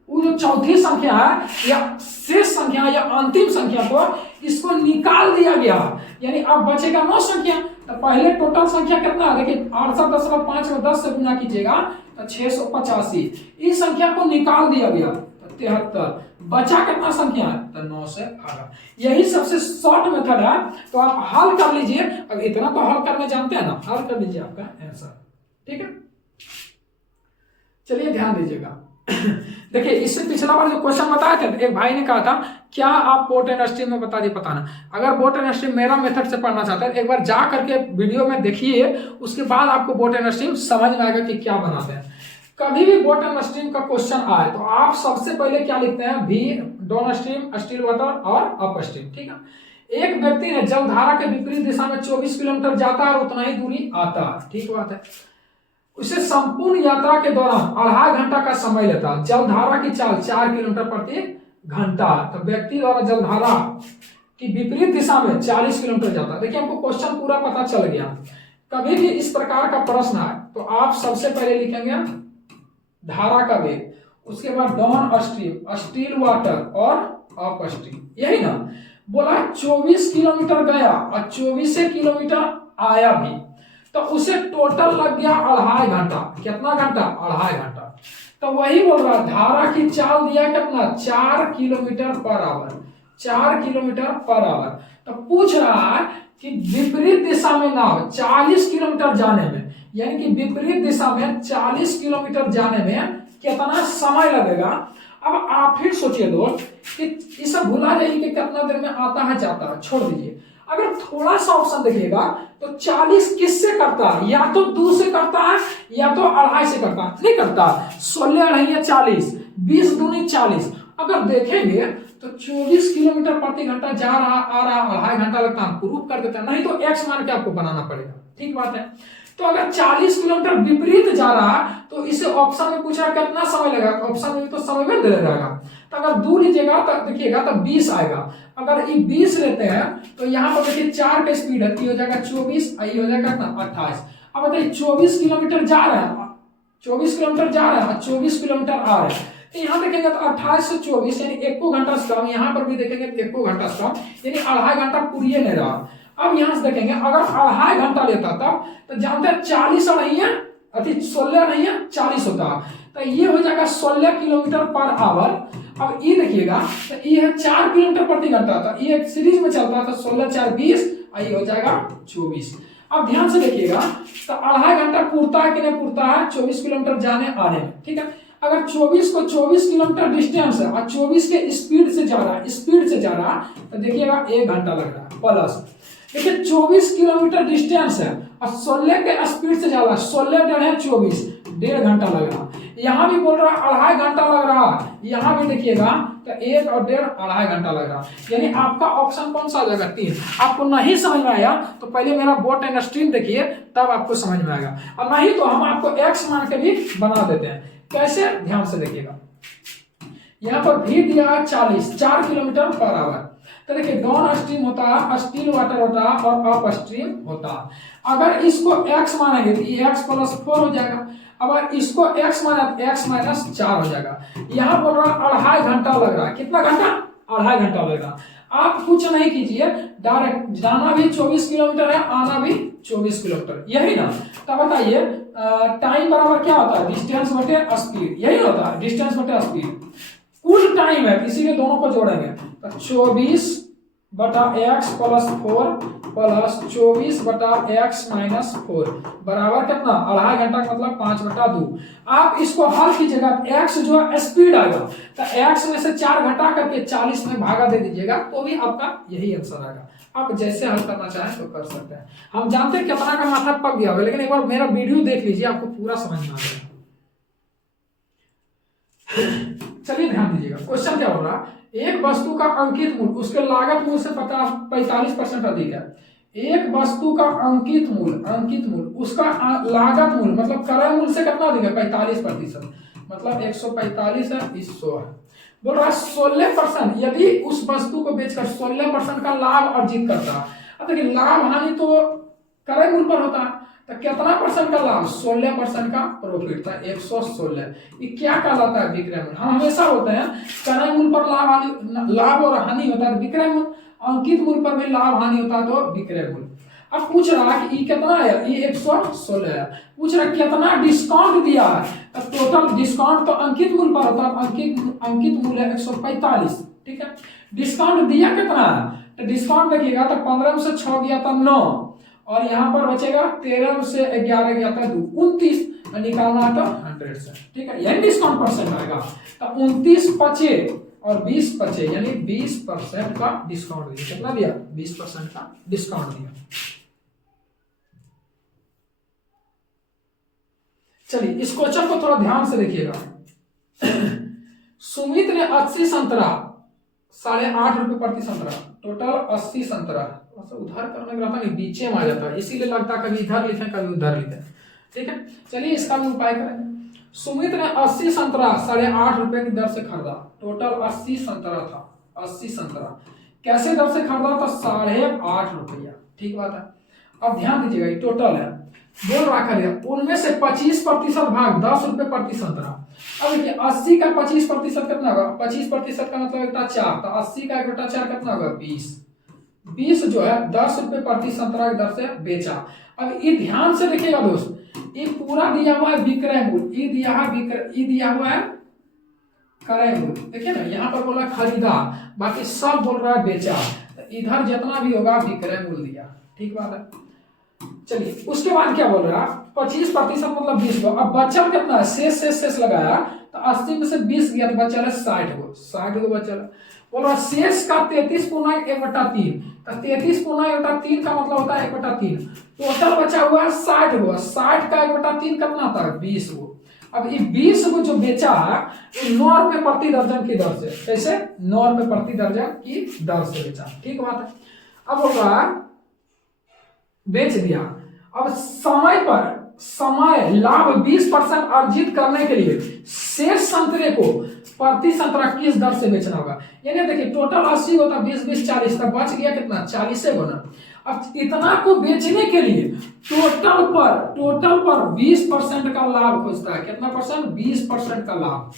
वो जो चौथी संख्या है या शेष संख्या या अंतिम संख्या को इसको निकाल दिया गया, यानी अब बचेगा 9 संख्या। तो पहले टोटल संख्या कितना है, देखिए 68.5 में 10 से गुना कीजिएगा तो 685, इस संख्या को निकाल दिया गया तो 73। बचा कितना संख्या है तो 9 से भागा। यही सबसे शॉर्ट मेथड है, तो आप हल कर लीजिए। अब इतना तो हल करने जानते हैं ना, हल कर लीजिए आपका आंसर। ठीक है, चलिए ध्यान दीजिएगा। देखिए इससे पिछला बार जो क्वेश्चन बताया था, एक भाई ने कहा था क्या आप बोट एंड स्ट्रीम में बता दिए बताना। अगर बोट एंड स्ट्रीम मेरा मेथड से पढ़ना चाहते हैं, एक बार जा करके वीडियो में देखिए, उसके बाद आपको बोट एंड स्ट्रीम समझ में आएगा कि क्या बनाते हैं। कभी भी बोट एंड स्ट्रीम का क्वेश्चन आए तो आप सबसे पहले क्या लिखते हैं, भी डाउन स्ट्रीम, स्टिल वाटर और अप स्ट्रीम। ठीक है, एक व्यक्ति ने जलधारा के विपरीत दिशा में 24 किलोमीटर जाता है और उतना ही दूरी आता है। ठीक बात है, उसे संपूर्ण यात्रा के दौरान 2.5 घंटा का समय लेता। जलधारा की चाल 4 किलोमीटर प्रति घंटा। तो व्यक्ति द्वारा जलधारा की विपरीत दिशा में 40 किलोमीटर जाता है। देखिए हमको क्वेश्चन पूरा पता चल गया। कभी भी इस प्रकार का प्रश्न आए तो आप सबसे पहले लिखेंगे धारा का वेग, उसके बाद डाउन स्ट्रीम, स्टिल वाटर और अप स्ट्रीम, यही ना। बोला 24 किलोमीटर गया और 24 किलोमीटर आया भी, तो उसे टोटल लग गया 2.5 घंटा। कितना घंटा? 2.5 घंटा। तो वही बोल रहा धारा की चाल दिया कितना? 4 kilometre per hour, 4 kilometre per hour. तो पूछ रहा है कि विपरीत दिशा में नाव 40 किलोमीटर जाने में, यानी कि विपरीत दिशा में 40 किलोमीटर जाने में कितना समय लगेगा। अब आप फिर सोचिए दोस्त कि इसे भुला जाइए कि कितना देर में आता है जाता है, छोड़ दीजिए। अगर थोड़ा सा ऑप्शन देखिएगा तो 40 किससे करता है? या तो 2 से करता है या तो 2.5 से करता है। नहीं करता, 16 2 40, 20 दूनी 40। अगर देखेंगे तो 24 किलोमीटर प्रति घंटा जा रहा आ रहा, 2.5 घंटा लगता है, प्रूफ कर देता है। नहीं तो एक्स मान के आपको बनाना पड़ेगा। ठीक बात है। तो अगर 40 किलोमीटर विपरीत जा रहा है तो इसे ऑप्शन में पूछा कितना समय लगेगा, ऑप्शन में तो समय में दे रहेगा। तो अगर 2 लीजिएगा तो देखिएगा तो 20 आएगा। अगर ये 20 लेते हैं तो यहाँ पर देखिए 4 का स्पीड है, हो जाएगा 24, ये हो जाएगा 28। अब बताइए 24 किलोमीटर जा रहा है, 24 किलोमीटर जा रहा है, 24 किलोमीटर आ रहा है। तो यहाँ देखेंगे तो 28 से 24 यानी 1 घंटा से कम। यहाँ पर भी देखेंगे तो 1 घंटा से कम, यानी 2.5 घंटा पूरी नहीं रहा। अब यहाँ से देखेंगे अगर 2.5 घंटा लेता तब तो जानते हैं 40 नहीं है, 16 नहीं है, 40 होता। तो ये हो जाएगा 16 किलोमीटर पर आवर। अब ये देखिएगा तो ये है 4 किलोमीटर प्रति घंटा था, ये सीरीज में चलता था, 16 4 20, ये हो जाएगा 24। अब ध्यान से देखिएगा तो 2.5 घंटा पूरता है कि नहीं पूरता है 24 किलोमीटर जाने आने में। ठीक है। अगर 24 को 24 किलोमीटर डिस्टेंस है और 24 के स्पीड से जा रहा है, तो देखिएगा 1 घंटा लग रहा है। प्लस देखिए 24 किलोमीटर डिस्टेंस है और 16 के स्पीड से जा रहा है, 16 डेढ़ 24, 1.5 घंटा लग रहा। यहाँ भी बोल रहा है 2.5 घंटा लग रहा, यहाँ भी देखिएगा तो 1 और 1.5, 2.5 घंटा लग रहा। यानी आपका ऑप्शन कौन सा आ जाएगा? 3। आपको नहीं समझ में आया तो पहले मेरा बोट एंड स्ट्रीम देखिए, तब आपको समझ में आएगा। और नहीं तो हम आपको एक्स मान के भी बना देते हैं। कैसे? ध्यान से देखिएगा। यहाँ पर भी दिया 40, 4 किलोमीटर पर आवर। तो देखिए डाउन स्ट्रीम होता है, स्टिल वाटर होता है और अप स्ट्रीम होता है। अगर इसको x मानेंगे तो ये x + 4 हो जाएगा। अगर इसको x माना तो x - 4 हो जाएगा। यहाँ बोल रहा 2.5 घंटा लग रहा है। कितना घंटा? 2.5 घंटा लग रहा। आप कुछ नहीं कीजिए, डायरेक्ट जाना भी 24 किलोमीटर है, आना भी 24 किलोमीटर, यही ना। तो बताइए टाइम बराबर क्या होता है? डिस्टेंस बटे स्पीड, यही होता है, डिस्टेंस बटे स्पीड। कुल टाइम है, इसीलिए दोनों को जोड़ेंगे तो 24 बटा x + 4 प्लस 24 बटा x - 4 बराबर कितना? 2.5 घंटा का मतलब 5/2। आप इसको हल कीजिएगा, x जो है स्पीड आएगा तो x में से 4 घटा करके 40 में भागा दे दीजिएगा तो भी आपका यही आंसर आएगा। आप जैसे हल करना चाहें तो कर सकते हैं। हम जानते हैं कितना का माथा पक गया होगा, लेकिन एक बार मेरा वीडियो देख लीजिए, आपको पूरा समझ में आ जाएगा। चलिए ध्यान दीजिएगा, क्वेश्चन क्या हो रहा? एक वस्तु का अंकित मूल्य उसके लागत मूल्य से 45% अधिक है। एक वस्तु का अंकित मूल्य उसका लागत मूल्य मतलब क्रय मूल्य से कितना अधिक है? 45%। मतलब 145 है, 100 है। बोल रहा है 16%। यदि उस वस्तु को बेचकर 16% का लाभ अर्जित करता है। अब देखिए लाभ हानि तो क्रय मूल्य पर होता है, तो कितना % का लाभ? 16% का प्रॉफिट था, 116। ये क्या कहलाता है? विक्रय मूल्य। हम हमेशा होते हैं क्रय मूल्य पर लाभ और हानि होता है विक्रय मूल्य, अंकित मूल्य पर भी लाभ हानि होता है तो विक्रय मूल्य। अब पूछ रहा है कि ये कितना है? ये 116 है। पूछ रहा है कितना डिस्काउंट दिया है? तो टोटल डिस्काउंट तो अंकित मूल्य पर होता है, अंकित मूल्य है 145। ठीक है। डिस्काउंट दिया कितना है? तो डिस्काउंट देखिएगा तो 15 में से 6 गया था 9 और यहाँ पर बचेगा 13 से 11 गया था 2, 29 निकालना है तो 100 से। ठीक है, यही डिस्काउंट परसेंट आएगा। तो 29 बचे और 20 बचे, यानी 20% का डिस्काउंट दिया। कितना दिया? 20% का डिस्काउंट दिया। चलिए इस क्वेश्चन को थोड़ा ध्यान से देखिएगा। सुमित ने 80 संतरा, 8.5 रुपए प्रति संतरा, टोटल 80 संतरा। उधर करने का था नहीं, बीचे में आ जाता है, इसीलिए लगता है कभी इधर लिखे कभी उधर लिखे। ठीक है, चलिए इसका भी उपाय करेंगे। सुमित ने 80 संतरा 8.5 रुपए की दर से खरीदा। टोटल 80 संतरा था, 80 संतरा कैसे दर से खरीदा था? 8.5 रुपया। ठीक बात है। अब ध्यान दीजिएगा, ये टोटल है, बोल रहा है उनमें से 25% भाग 10 रुपए प्रति संतरा। अब देखिए 80 का 25% कितना होगा? 25% का मतलब 1/4, तो 80 का 1/4 कितना होगा? 20। 20 जो है 10 रुपए प्रति संतरा की दर से बेचा। अब ये ध्यान से देखिएगा दोस्त, ये पूरा दिया हुआ है विक्रय मूल्य, ये दिया हुआ है क्रय मूल्य। देखिए ना, यहाँ पर बोला खरीदा, बाकी सब बोल रहा है बेचा, तो इधर जितना भी होगा विक्रय मूल्य दिया। ठीक बात है। चलिए उसके बाद क्या बोल रहा है? 25% मतलब 20 गो। अब बचल कितना है? शेष लगाया, तो 80 में से 20 गया तो बचल है 60 गो। 60 गो बचल बोल रहा शेष का 33/1/3। तो 33/1/3 का मतलब होता है 1/3। टोटल बचा हुआ है 60 गो। 60 का 1/3 कितना होता है? 20 गो। अब ये 20 गो जो बेचा है ये 9 रुपए प्रति दर्जन की दर से। कैसे? 9 रुपए प्रति दर्जन की दर से बेचा। ठीक बात है। अब बोल रहा है बेच दिया। अब समय लाभ 20% अर्जित करने के लिए शेष संतरे को प्रति संतरा किस दर से बेचना होगा? यानी देखिए टोटल 80 होता, 20 20 40, तब बच गया कितना? 40 से गुना। अब इतना को बेचने के लिए टोटल पर 20% का लाभ खोजता है। कितना परसेंट? 20% का लाभ।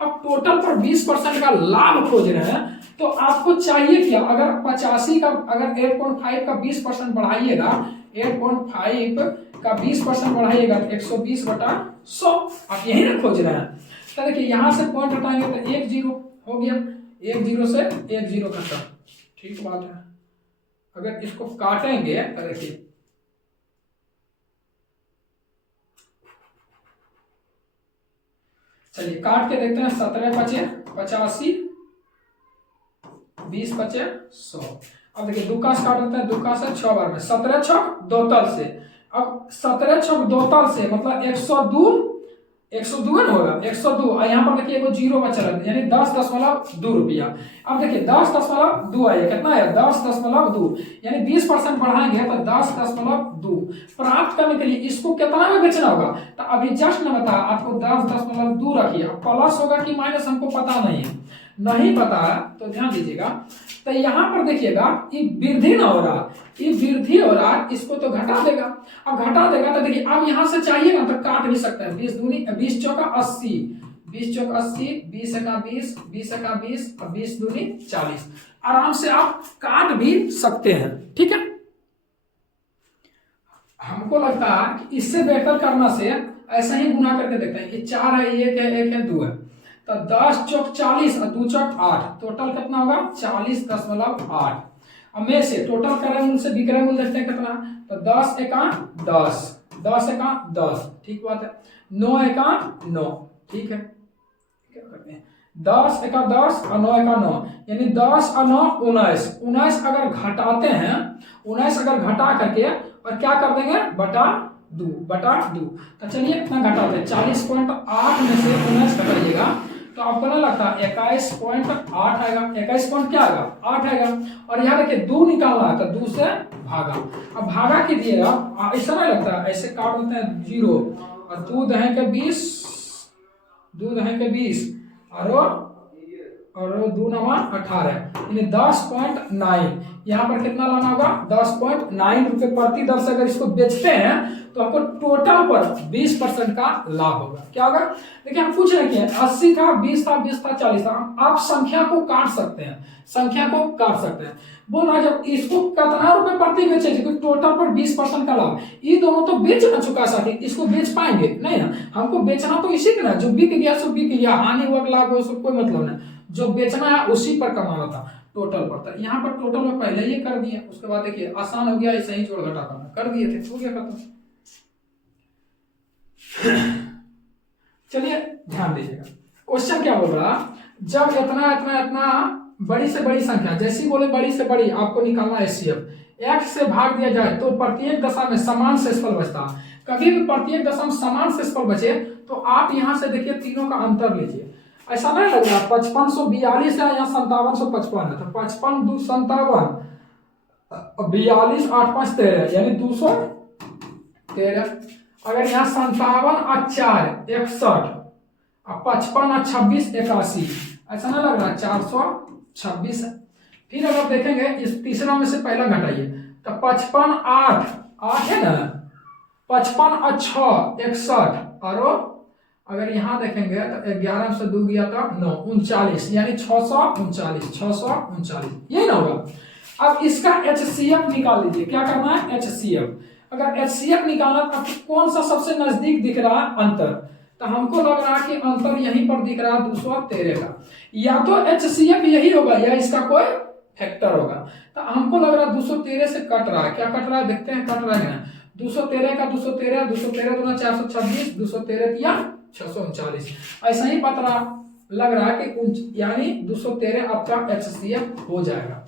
अब टोटल पर 20% का लाभ खोज रहे हैं, तो आपको चाहिए क्या? अगर 85 का अगर 8.5 का 20% बढ़ाइएगा, 8.5 का 20% बढ़ाइएगा तो 120/100 आप यही ना खोज रहे हैं। तो देखिए यहां से पॉइंट हटाएंगे तो 1 0 हो गया, 1 0 से 1 0 खत्म। ठीक बात है। अगर इसको काटेंगे तो देखिए चलिए काट के देखते हैं। 17 पचे 85, 20 पचे 100। अब देखिए दो का से काट देते हैं, 2 का से 6 बार में 17 छक 2 तल से। अब 17 छक 2 तल से मतलब 102 ना होगा, 102। और यहाँ पर देखिए वो 0 बचा रहता है, यानी 10.2 रुपया। अब देखिए 10.2 आया, कितना आया? 10.2, यानी 20% बढ़ाएंगे तो 10.2 प्राप्त करने के लिए इसको कितना में बेचना होगा? तो अभी जस्ट ने बताया आपको 10.2 रखिए। प्लस होगा कि माइनस हमको पता नहीं पता है, तो ध्यान दीजिएगा। तो यहाँ पर देखिएगा ये वृद्धि ना हो रहा, ये वृद्धि हो रहा, इसको तो घटा देगा। अब घटा देगा तो देखिए अब यहाँ से चाहिए ना तो काट भी सकते हैं। 20 दूनी 20 चौका 80, 20 चौका 80, 20 एका 20, 20 एका 20 और 20 दूनी 40। आराम से आप काट भी सकते हैं। ठीक है। हमको लगता है कि इससे बेहतर करना से ऐसा ही गुना करके देखते हैं। ये 4 है, 1 है, 1 है, 2 है, तो 10 चौक 40 और 2 चौक 8, टोटल कितना होगा? 40.8। अब में से टोटल क्रय मूल्य से विक्रय मूल्य देखते हैं कितना, तो 10 एका 10, 10 एका 10। ठीक बात है। 9 एका 9। ठीक है, क्या करते हैं? 10 एका 10 और 9 एका 9, यानी 10 और 9 19। 19 अगर घटाते हैं, 19 अगर घटा करके और क्या कर देंगे? बटा 2। तो चलिए इतना घटाते हैं। 40.8 में से 19 घटाइएगा तो आपको ना लगता है 21.8 आएगा। 21 पॉइंट क्या आएगा? 8 आएगा। और यहाँ देखिए 2 निकालना है तो 2 से भागा। अब भागा कीजिएगा, ऐसा नहीं लगता, ऐसे काट देते हैं 0 और 2 दहें के 20, 2 दहें के 20 और 2 नवा 18, यानी 10.9। यहाँ पर कितना लाना होगा? 10.9 रुपए प्रति दर से अगर इसको बेचते हैं तो आपको टोटल पर 20% का लाभ होगा। क्या होगा? देखिए हम पूछ रहे हैं 80 था, 20 था, 20 था, 40 था। आप संख्या को काट सकते हैं। बोल रहा जब इसको कितना रुपए प्रति बेचे, टोटल पर 20% का लाभ। ये दोनों तो बेच ना चुका साथी, इसको बेच पाएंगे नहीं ना। हमको बेचना तो इसी का ना, जो बिक गया सो बिक गया, हानि हुआ लाभ हो उसको कोई मतलब नहीं। जो बेचना है उसी पर कमाना था, टोटल पर था। यहाँ पर टोटल में पहले ही कर दिया, उसके बाद देखिए आसान हो गया, ऐसे ही जोड़ घटा करना कर दिए थे, हो गया खत्म। चलिए ध्यान दीजिएगा, क्वेश्चन क्या बोल रहा? जब इतना बड़ी से बड़ी संख्या, जैसी बोले बड़ी से बड़ी आपको निकालना है HCF, x से भाग दिया जाए तो प्रत्येक दशा में समान शेषफल बचता। कभी भी प्रत्येक दशा में समान शेषफल बचे तो आप यहां से देखिए तीनों का अंतर लीजिए। ऐसा नहीं लग रहा 5542 है या 5755 है, तो 55 2 57, 42 8 5 13, यानी 213। अगर यहाँ 57 और 4 61 और 55 और 26 81, ऐसा ना लग रहा है 426 है। फिर अगर देखेंगे इस तीसरा में से पहला घटाइए तो 55 8 8 है ना, 55 और 6 61 और अगर यहाँ देखेंगे तो 11 से 2 गया था 9 39, यानी 639 यही ना होगा। अब इसका HCF निकाल लीजिए। क्या करना है? HCF। अगर HCF निकालना तो आपको कौन सा सबसे नजदीक दिख रहा है अंतर, तो हमको लग रहा है कि अंतर यहीं पर दिख रहा है 213 का। या तो HCF यही होगा या इसका कोई फैक्टर होगा। तो हमको लग रहा है 213 से कट रहा है। क्या कट रहा है देखते हैं, कट रहा है ना 213 का 213 213 दूना 426 213 या 639, ऐसा ही पता लग रहा है कि यानी 213 आपका HCF हो जाएगा।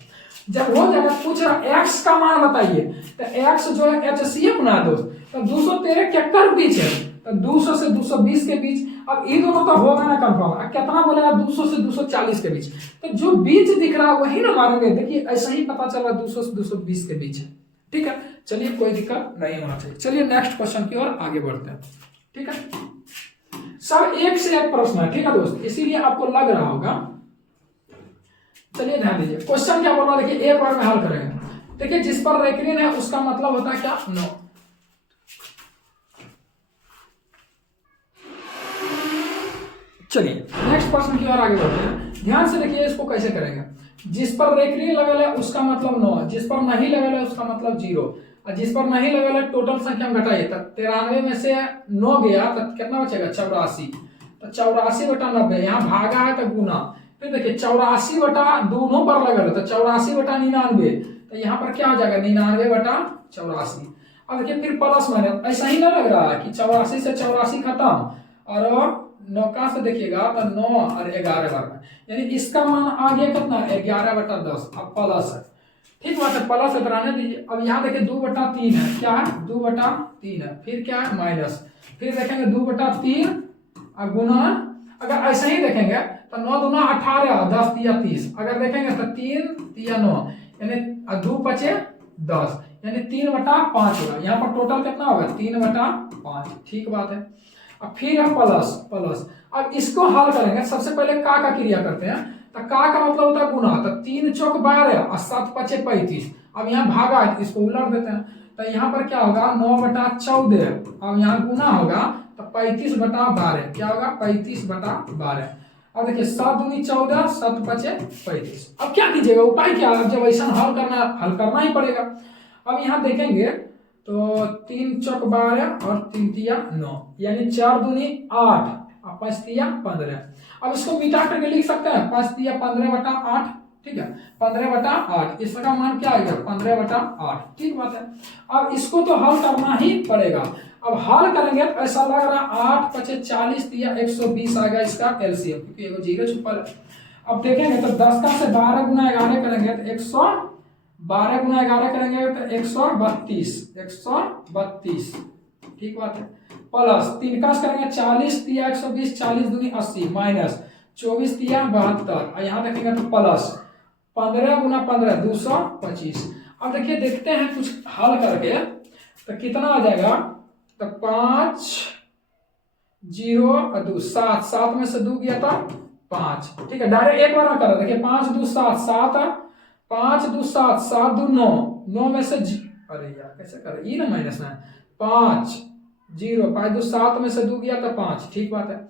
जब हो जाएगा पूछ रहा x का मान बताइए, तो x जो है HCF ना दोस्त, तो 213 के बीच है, तो 200 से 220 के बीच। अब ये दोनों तो होगा ना कंफर्म, कितना बोलेगा 200 से 240 के बीच, तो जो बीच दिख रहा है वही ना मारेंगे। देखिए ऐसा ही पता चला 200 से 220 के बीच है। ठीक है, चलिए कोई दिक्कत नहीं होना चाहिए। चलिए नेक्स्ट क्वेश्चन की ओर आगे बढ़ते हैं। ठीक है, सब एक से एक प्रश्न है। ठीक है दोस्त, इसीलिए आपको लग रहा होगा। चलिए ध्यान दीजिए, क्वेश्चन क्या बोल रहा है देखिए, एक बार में हल करेंगे। देखिए जिस पर रेखरीन है उसका मतलब होता है क्या? 9। चलिए नेक्स्ट प्रश्न की ओर आगे बढ़ते हैं। ध्यान से देखिए इसको कैसे करेंगे। जिस पर रेखरीन लगल है उसका मतलब 9, जिस पर नहीं लगल है उसका मतलब 0, और जिस पर नहीं लगल है टोटल संख्या में घटाइए। तब 93 में से 9 गया तो कितना बचेगा? 84। तो 84/90, यहाँ भागा है तो गुना। फिर देखिए 84 दोनों पर लगल है तो 84/99, तो यहाँ पर क्या हो जाएगा? 99/84। अब देखिए फिर प्लस माइनस, ऐसा ही ना लग रहा है कि 84 से 84 खत्म, और 9 का से देखिएगा तो 9 और 11 बार में, यानी इसका मान आ गया कितना? 11/10। अब प्लस है, ठीक बात है, प्लस है तो रहने दीजिए। अब यहाँ देखिए 2/3 है, क्या है? 2/3 है। फिर क्या है? माइनस। फिर देखेंगे 2/3 और गुना। अगर ऐसे ही देखेंगे तो 9 दूना 18 10 तिया 30। अगर देखेंगे तो 3 तिया 9, यानी 2 पचे 10, यानी 3/5 होगा। यहाँ पर टोटल कितना होगा? 3/5। ठीक बात है। अब फिर हम प्लस। अब इसको हल करेंगे। सबसे पहले का क्रिया करते हैं, तो का मतलब होता है गुना। तो 3 चौक 12 और 7 पचे 35। अब यहाँ भागा है, इसको उलट देते हैं, तो यहाँ पर क्या होगा? 9/14। अब यहाँ गुना होगा तो 35/12। क्या होगा? 35/12। अब देखिए 7 दूनी 14 7 पचे 35। अब क्या कीजिएगा? उपाय क्या है? जब ऐसा हल करना ही पड़ेगा। अब यहाँ देखेंगे तो 3 चौक 12 और 3 तिया 9, यानी 4 दूनी 8 और 5 तिया 15। अब इसको मिटा करके लिख सकते हैं 5 तिया 15/8। ठीक है, 15/8, इसका मान क्या आएगा? 15/8। ठीक बात है। अब इसको तो हल करना ही पड़ेगा। अब हल करेंगे तो ऐसा लग रहा है 8 पचे 40 तिया 120 आएगा इसका एलसीएम, क्योंकि एगो जीरो छुपल है। अब देखेंगे तो 10 का से 12 गुना 11 करेंगे तो 112 गुना 11 करेंगे तो 132। ठीक बात है। प्लस 3 का करेंगे 40 तिया 120, 40 दूनी 80, माइनस 24 तिया 72, और यहाँ देखेंगे तो प्लस 15 गुना 15 225। अब देखिए देखते हैं कुछ हल करके तो कितना आ जाएगा। तो 5 0 और 2 7, 7 में से 2 गया था 5। ठीक है, डायरेक्ट एक बार में कर रहे। देखिए 5 2 7 7, 5 2 7 7 2 9, 9 में से अरे यार कैसे कर रहे, ये ना माइनस में 5 0 5 2 7 में से 2 गया था 5। ठीक बात है।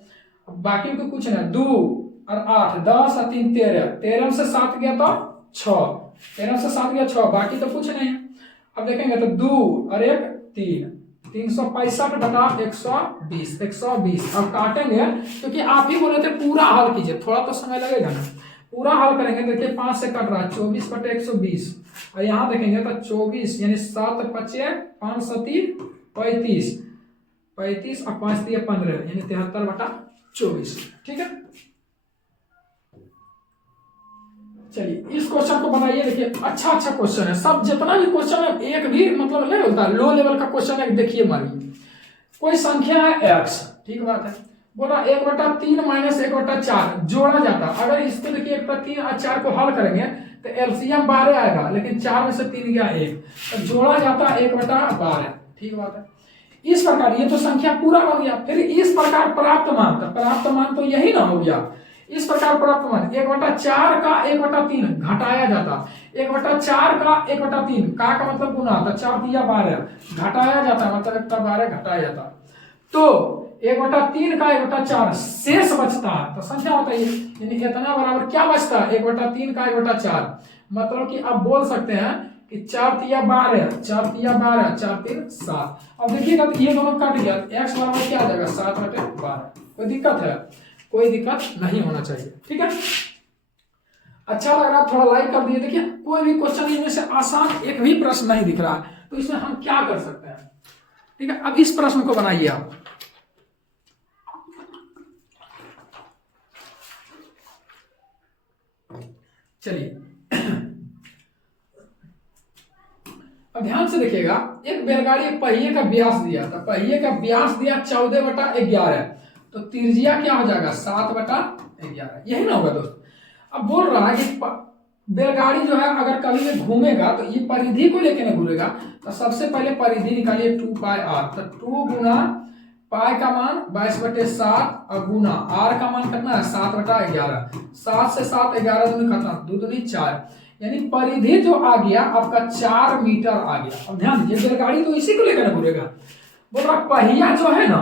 अब बाकी को कुछ नहीं, 2 और 8 10 और 3 13, 13 में से 7 गया था 6, 13 में से 7 गया 6, बाकी तो कुछ नहीं है। अब देखेंगे तो 2 और 1 3, 365/120। अब काटेंगे क्योंकि आप ही बोले थे पूरा हल कीजिए, थोड़ा तो समय लगेगा ना। पूरा हल करेंगे देखिए 5 से कट रहा है 24/120, और यहाँ देखेंगे तो 24 यानी 7 पचे 5 7 35, 35 और 5 दिए 15, यानी 73/24। ठीक है, चलिए इस क्वेश्चन को बनाइए। देखिए अच्छा क्वेश्चन है, सब जितना भी क्वेश्चन है एक भी मतलब नहीं होता, लो लेवल का क्वेश्चन है। देखिए मारिए, कोई संख्या है x, ठीक बात है, बोला 1/3 माइनस 1/4 जोड़ा जाता। अगर इसको देखिए 1/3 और 4 को हल करेंगे तो एलसीएम 12 आएगा, लेकिन 4 में से 3 गया 1, तो जोड़ा जाता 1/12। ठीक बात है। इस प्रकार ये तो संख्या पूरा बन गया। फिर इस प्रकार प्राप्त मान, तो प्राप्त मान तो यही ना हो गया। इस प्रकार प्राप्त मान 1/4 का 1/3 घटाया जाता, 1/4 का 1/3 का मतलब गुना, तो 4 दिया 12 घटाया जाता, मतलब 1/12 घटाया जाता, तो 1/3 का 1/4 शेष बचता है। तो संख्या बताइए, यानी इतना बराबर क्या बचता है, 1/3 का 1/4, मतलब कि आप बोल सकते हैं कि 4 तिया 12, 4 तिया 12, 4 3 7। अब देखिएगा तो ये दोनों कट गया, x बराबर क्या आ जाएगा 7/12। कोई दिक्कत है? कोई दिक्कत नहीं होना चाहिए, ठीक है। अच्छा लग रहा थोड़ा लाइक कर दिए। देखिए कोई भी क्वेश्चन इनमें से आसान एक भी प्रश्न नहीं दिख रहा है, तो इसमें हम क्या कर सकते हैं, ठीक है। अब इस प्रश्न को बनाइए आप। चलिए अब ध्यान से देखिएगा, एक बैलगाड़ी एक पहिए का व्यास दिया था, पहिए का व्यास दिया 14/11, तो त्रिज्या क्या हो जाएगा 7/11, यही ना होगा दोस्त। अब बोल रहा है कि बैलगाड़ी जो है अगर कभी भी घूमेगा तो ये परिधि को लेकर घूमेगा, तो सबसे पहले परिधि निकालिए 2πr, तो 2 गुना पाई का मान 22/7 और गुना r का मान कितना है 7/11, 7 से 7 11 दूनी खत्म, 2 दूनी 4, यानी परिधि जो आ गया आपका 4 मीटर आ गया। अब ध्यान दीजिए बैलगाड़ी तो इसी को लेकर घूमेगा, बोल रहा पहिया जो है ना,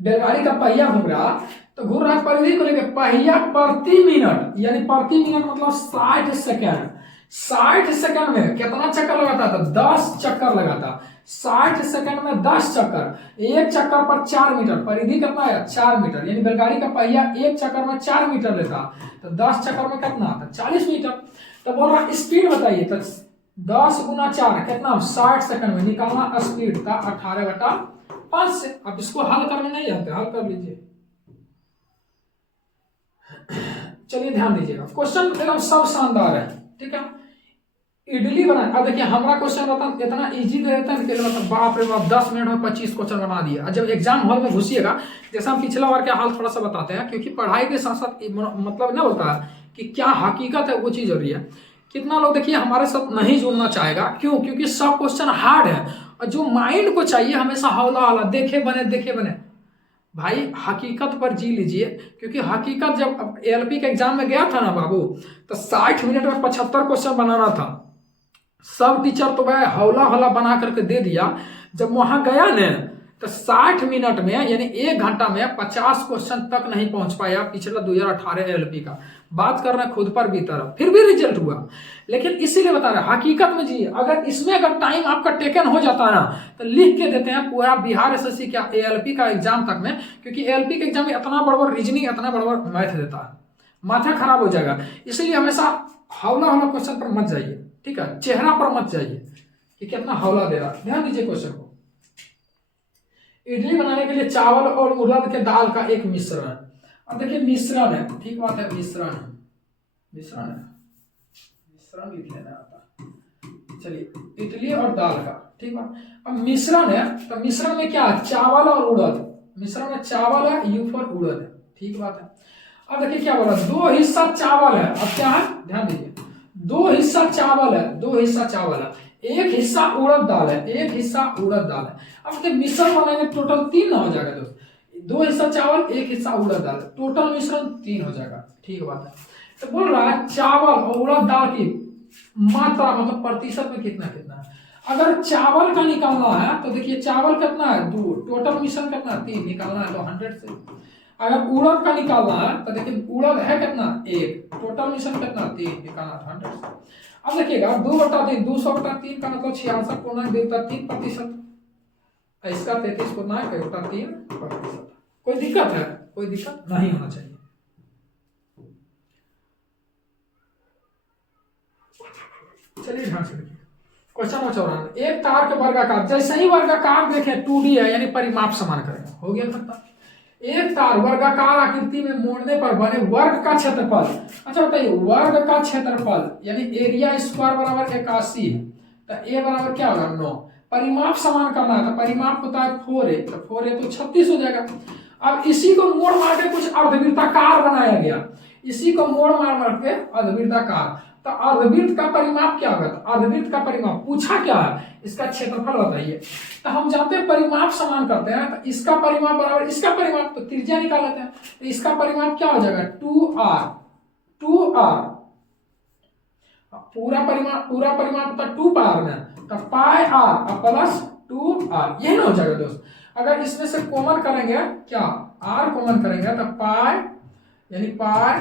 बैलगाड़ी का पहिया घूम रहा, तो घूम रहा परिधि को लेकर, पहिया प्रति मिनट, यानी प्रति मिनट मतलब 60 सेकंड, 60 सेकंड में कितना चक्कर लगाता था 10 चक्कर लगाता, 60 सेकंड में 10 चक्कर, एक चक्कर पर 4 मीटर, परिधि कितना है 4 मीटर, यानी बैलगाड़ी का पहिया एक चक्कर में 4 मीटर लेता, तो 10 चक्कर में कितना आता 40 मीटर। तो बोल रहा स्पीड बताइए, तो 10 गुना 4 कितना 60 सेकंड में निकालना, स्पीड था 18/5 से। अब इसको हल करने नहीं आते, हल कर लीजिए। चलिए ध्यान दीजिएगा, क्वेश्चन एकदम सब शानदार है, ठीक है। इडली बना, अब देखिए हमारा क्वेश्चन रहता इतना इजी दे देता है कि मतलब बाप रे बाप 10 मिनट में 25 क्वेश्चन बना दिया। जब एग्जाम हॉल में घुसिएगा, जैसा हम पिछला बार का हाल थोड़ा सा बताते हैं, क्योंकि पढ़ाई के साथ साथ मतलब ना होता है कि क्या हकीकत है वो चीज हो रही है। कितना लोग देखिए हमारे साथ नहीं जुड़ना चाहेगा, क्यों? क्योंकि सब क्वेश्चन हार्ड है, और जो माइंड को चाहिए हमेशा हौला हौला देखे बने देखे बने। भाई हकीकत पर जी लीजिए, क्योंकि हकीकत जब एलपी के एग्जाम में गया था ना बाबू, तो 60 मिनट में 75 क्वेश्चन बनाना था। सब टीचर तो भाई हौला हौला बना करके दे दिया। जब वहां गया न तो 60 मिनट में यानी 1 घंटा में 50 क्वेश्चन तक नहीं पहुंच पाया पिछला 2018 एलपी का। बात कर रहे हैं खुद पर भी तरफ, फिर भी रिजल्ट हुआ। लेकिन इसीलिए बता रहे हकीकत में जी, अगर इसमें अगर टाइम आपका टेकन हो जाता है ना, तो लिख के देते हैं पूरा बिहार एसएससी का एएलपी का एग्जाम तक में, क्योंकि एएलपी के एग्जाम में इतना बड़ा रीजनिंग इतना बड़ा मैथ देता है, माथा खराब हो जाएगा। इसलिए हमेशा हौला हौला क्वेश्चन पर मत जाइए, ठीक है, चेहरा पर मत जाइए कि कितना हौला दे रहा। ध्यान दीजिए क्वेश्चन को, इडली बनाने के लिए चावल और उड़द के दाल का एक मिश्रण। अब देखिए मिश्रण है, ठीक बात है, मिश्रण है, मिश्रण है, मिश्रण लिख लेना आता। चलिए इडली और दाल का, ठीक बात। अब मिश्रण है, तो मिश्रण में क्या है चावल और उड़द, मिश्रण में चावल है, यू फॉर उड़द है, ठीक बात है। अब देखिए क्या बोला, 2 हिस्सा चावल है। अब क्या है ध्यान दीजिए, 2 हिस्सा चावल है, 2 हिस्सा चावल है, 1 हिस्सा उड़द दाल है, 1 हिस्सा उड़द दाल है। अब जब मिश्रण बनाएंगे टोटल 3 ना हो जाएगा दोस्त, 2 हिस्सा चावल 1 हिस्सा उड़द दाल, टोटल मिश्रण 3 हो जाएगा, ठीक बात है। तो बोल रहा है चावल और उड़द दाल की मात्रा मतलब प्रतिशत में कितना कितना है। अगर चावल का निकालना है तो देखिए चावल कितना है 2, टोटल मिश्रण कितना 3, निकालना है तो 100 से। अगर उड़द का निकालना है तो देखिए उड़द है कितना 1, टोटल मिश्रण कितना 3, निकालना 100 से। अब देखिएगा 2/3, 200/3 का मतलब 66.3%। इसका 33.3%। कोई दिक्कत है? कोई दिक्कत नहीं होना चाहिए। चलिए ध्यान से देखिए क्वेश्चन नंबर 94, एक तार के वर्गाकार, जैसे ही वर्गाकार देखें 2D है यानी परिमाप समान करेगा, हो गया खत्म। एक तार वर्गाकार आकृति में मोड़ने पर बने वर्ग का क्षेत्रफल। अच्छा बताइए वर्ग का क्षेत्रफल यानी एरिया स्क्वायर बराबर 81 है, तो ए बराबर क्या होगा 9। परिमाप समान करना है तो परिमाप होता है 4a, तो 4a तो 36 हो जाएगा। अब इसी को मोड़ मार के कुछ अर्धवृत्ताकार बनाया गया, इसी को मोड़ मार मार के अर्धवृत्ताकार। तो अर्धवृत्त का परिमाप क्या होगा? तो अर्धवृत्त का परिमाप पूछा क्या है, इसका क्षेत्रफल बताइए। तो हम जानते हैं परिमाप समान करते हैं, तो इसका परिमाप बराबर इसका परिमाप, तो त्रिज्या निकाल लेते हैं। तो इसका परिमाप क्या हो जाएगा? 2r पूरा परिमाप होता है 2 पाई में, तो पाई r प्लस 2r, यही ना हो जाएगा दोस्त। अगर इसमें से कॉमन करेंगे, क्या r कॉमन करेंगे, तो पाई यानी पाई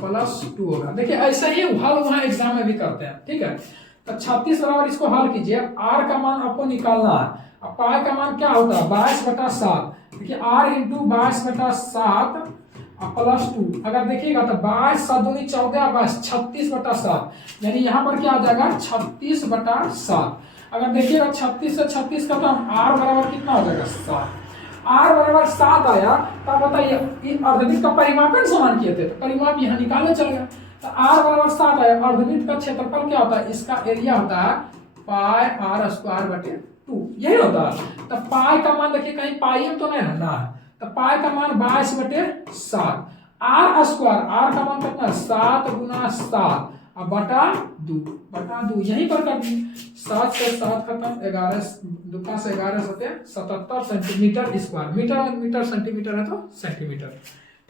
प्लस 2 होगा। देखिए ऐसा ही हल वहां एग्जाम में भी करते हैं, ठीक है। तो 36 बराबर इसको हल कीजिए, r का मान आपको निकालना है। अब पाई का मान क्या होता है? 22/7। देखिए r इंटू 22/7 प्लस 2, अगर देखिएगा तो 22 7 दूनी 14, 36/7, यानी यहाँ पर क्या आ जाएगा? 36/7। अगर देखिएगा 36 से 36 का, तो r बराबर कितना हो जाएगा? 7। r बराबर 7 आया, तब बताइए अर्धवृत्त का परिमाप समान किए थे, तो परिमाप यहाँ निकालना चलेगा। तो r बराबर 7 आया, अर्धवृत्त का क्षेत्रफल क्या होता है? इसका एरिया होता है पाई r² 2, यही होता है। तो पाई का मान देखिए कहीं पाई तो नहीं है ना, तो पाई का मान 22/7, r² का मान कितना? 7 गुना 7 अब बटा 2 यहीं पर कर दी। 7 से 7 खत्म, 11 2 से 11 77 सेंटीमीटर स्क्वायर, मीटर सेंटीमीटर है तो सेंटीमीटर,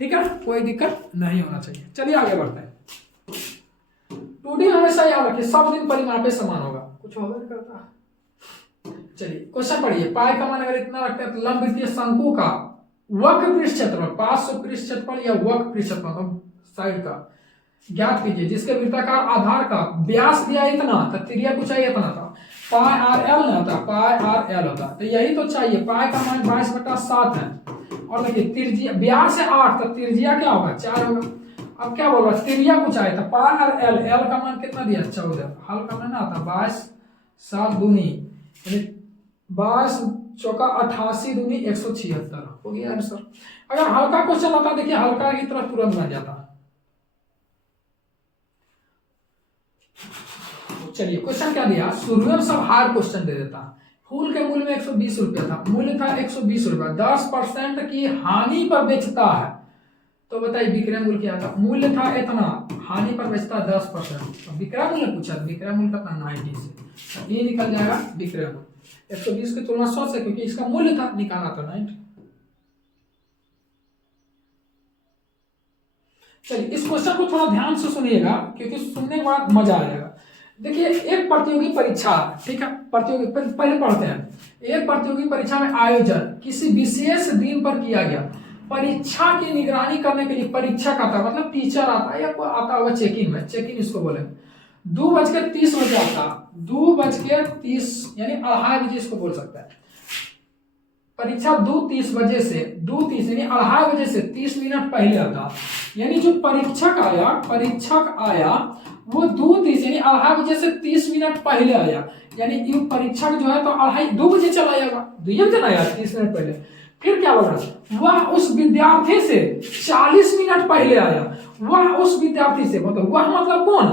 ठीक है, कोई दिक्कत नहीं होना चाहिए। चलिए आगे बढ़ते हैं। 2D हमेशा याद रखिए, सब दिन परिमापे समान होगा, कुछ होगा नहीं करता। चलिए क्वेश्चन पढ़िए। पाई का मान अगर इतना रखते हैं तो लंबवृत्तीय शंकु का वक्र पृष्ठ क्षेत्रफल, 500 पृष्ठ क्षेत्रफल या वक्र पृष्ठ क्षेत्रफल साइड का ज्ञात कीजिए, जिसके वृत्ताकार आधार का व्यास दिया इतना, तो त्रिज्या को चाहिए इतना था, पाई r l होता, पाई r l होता, तो यही तो चाहिए। पाई का मान 22/7 है, और देखिए त्रिज्या व्यास है 8, तो त्रिज्या क्या होगा? 4 होगा। अब क्या बोल रहा है? त्रिज्या को चाहिए, तो पाई r l, l का मान कितना दिया? 14। हल करना ना आता, 22 7 दूनी यानी 22 चौका 88 दूनी 176 हो गया आंसर। अगर हल्का क्वेश्चन आता, देखिए हल्का की तरफ तुरंत बन जाता। चलिए क्वेश्चन क्या दिया? शुरू में सब हार्ड क्वेश्चन दे देता। फूल के मूल्य में 120 रुपया था, मूल्य था 120 रुपया, 10% की हानि पर बेचता है, तो बताइए विक्रय मूल्य क्या था? मूल्य था इतना, हानि पर बेचता 10%, विक्रय मूल्य पूछा, विक्रय मूल्य कितना? 90 से, ये निकल जाएगा विक्रय मूल्य 120 की तुलना 100 से, क्योंकि इसका मूल्य था, निकालना था 90। चलिए इस क्वेश्चन को थोड़ा ध्यान से सुनिएगा, क्योंकि सुनने के बाद मजा आएगा। देखिए एक प्रतियोगी परीक्षा, ठीक है, प्रतियोगी पहले पढ़ते हैं। एक प्रतियोगी परीक्षा में आयोजन किसी विशेष दिन पर किया गया। परीक्षा की निगरानी करने के लिए परीक्षक आता, मतलब टीचर आता है या कोई आता होगा चेकिंग में, चेकिंग इसको बोले, 2:30 बजे आता, 2:30 यानी 2:30 बजे इसको बोल सकता है। परीक्षा 2:30 बजे से, 2:30 यानी 2:30 बजे से 30 मिनट पहले आता, यानी जो परीक्षक आया वो 2:30 यानी 2:30 बजे से 30 मिनट पहले आया, यानी ये परीक्षक जो है तो 2 बजे चला जाएगा, 2 बजे ना आया, 30 मिनट पहले। फिर क्या बोल रहा? वह उस विद्यार्थी से 40 मिनट पहले आया, वह उस विद्यार्थी से, मतलब वह मतलब कौन?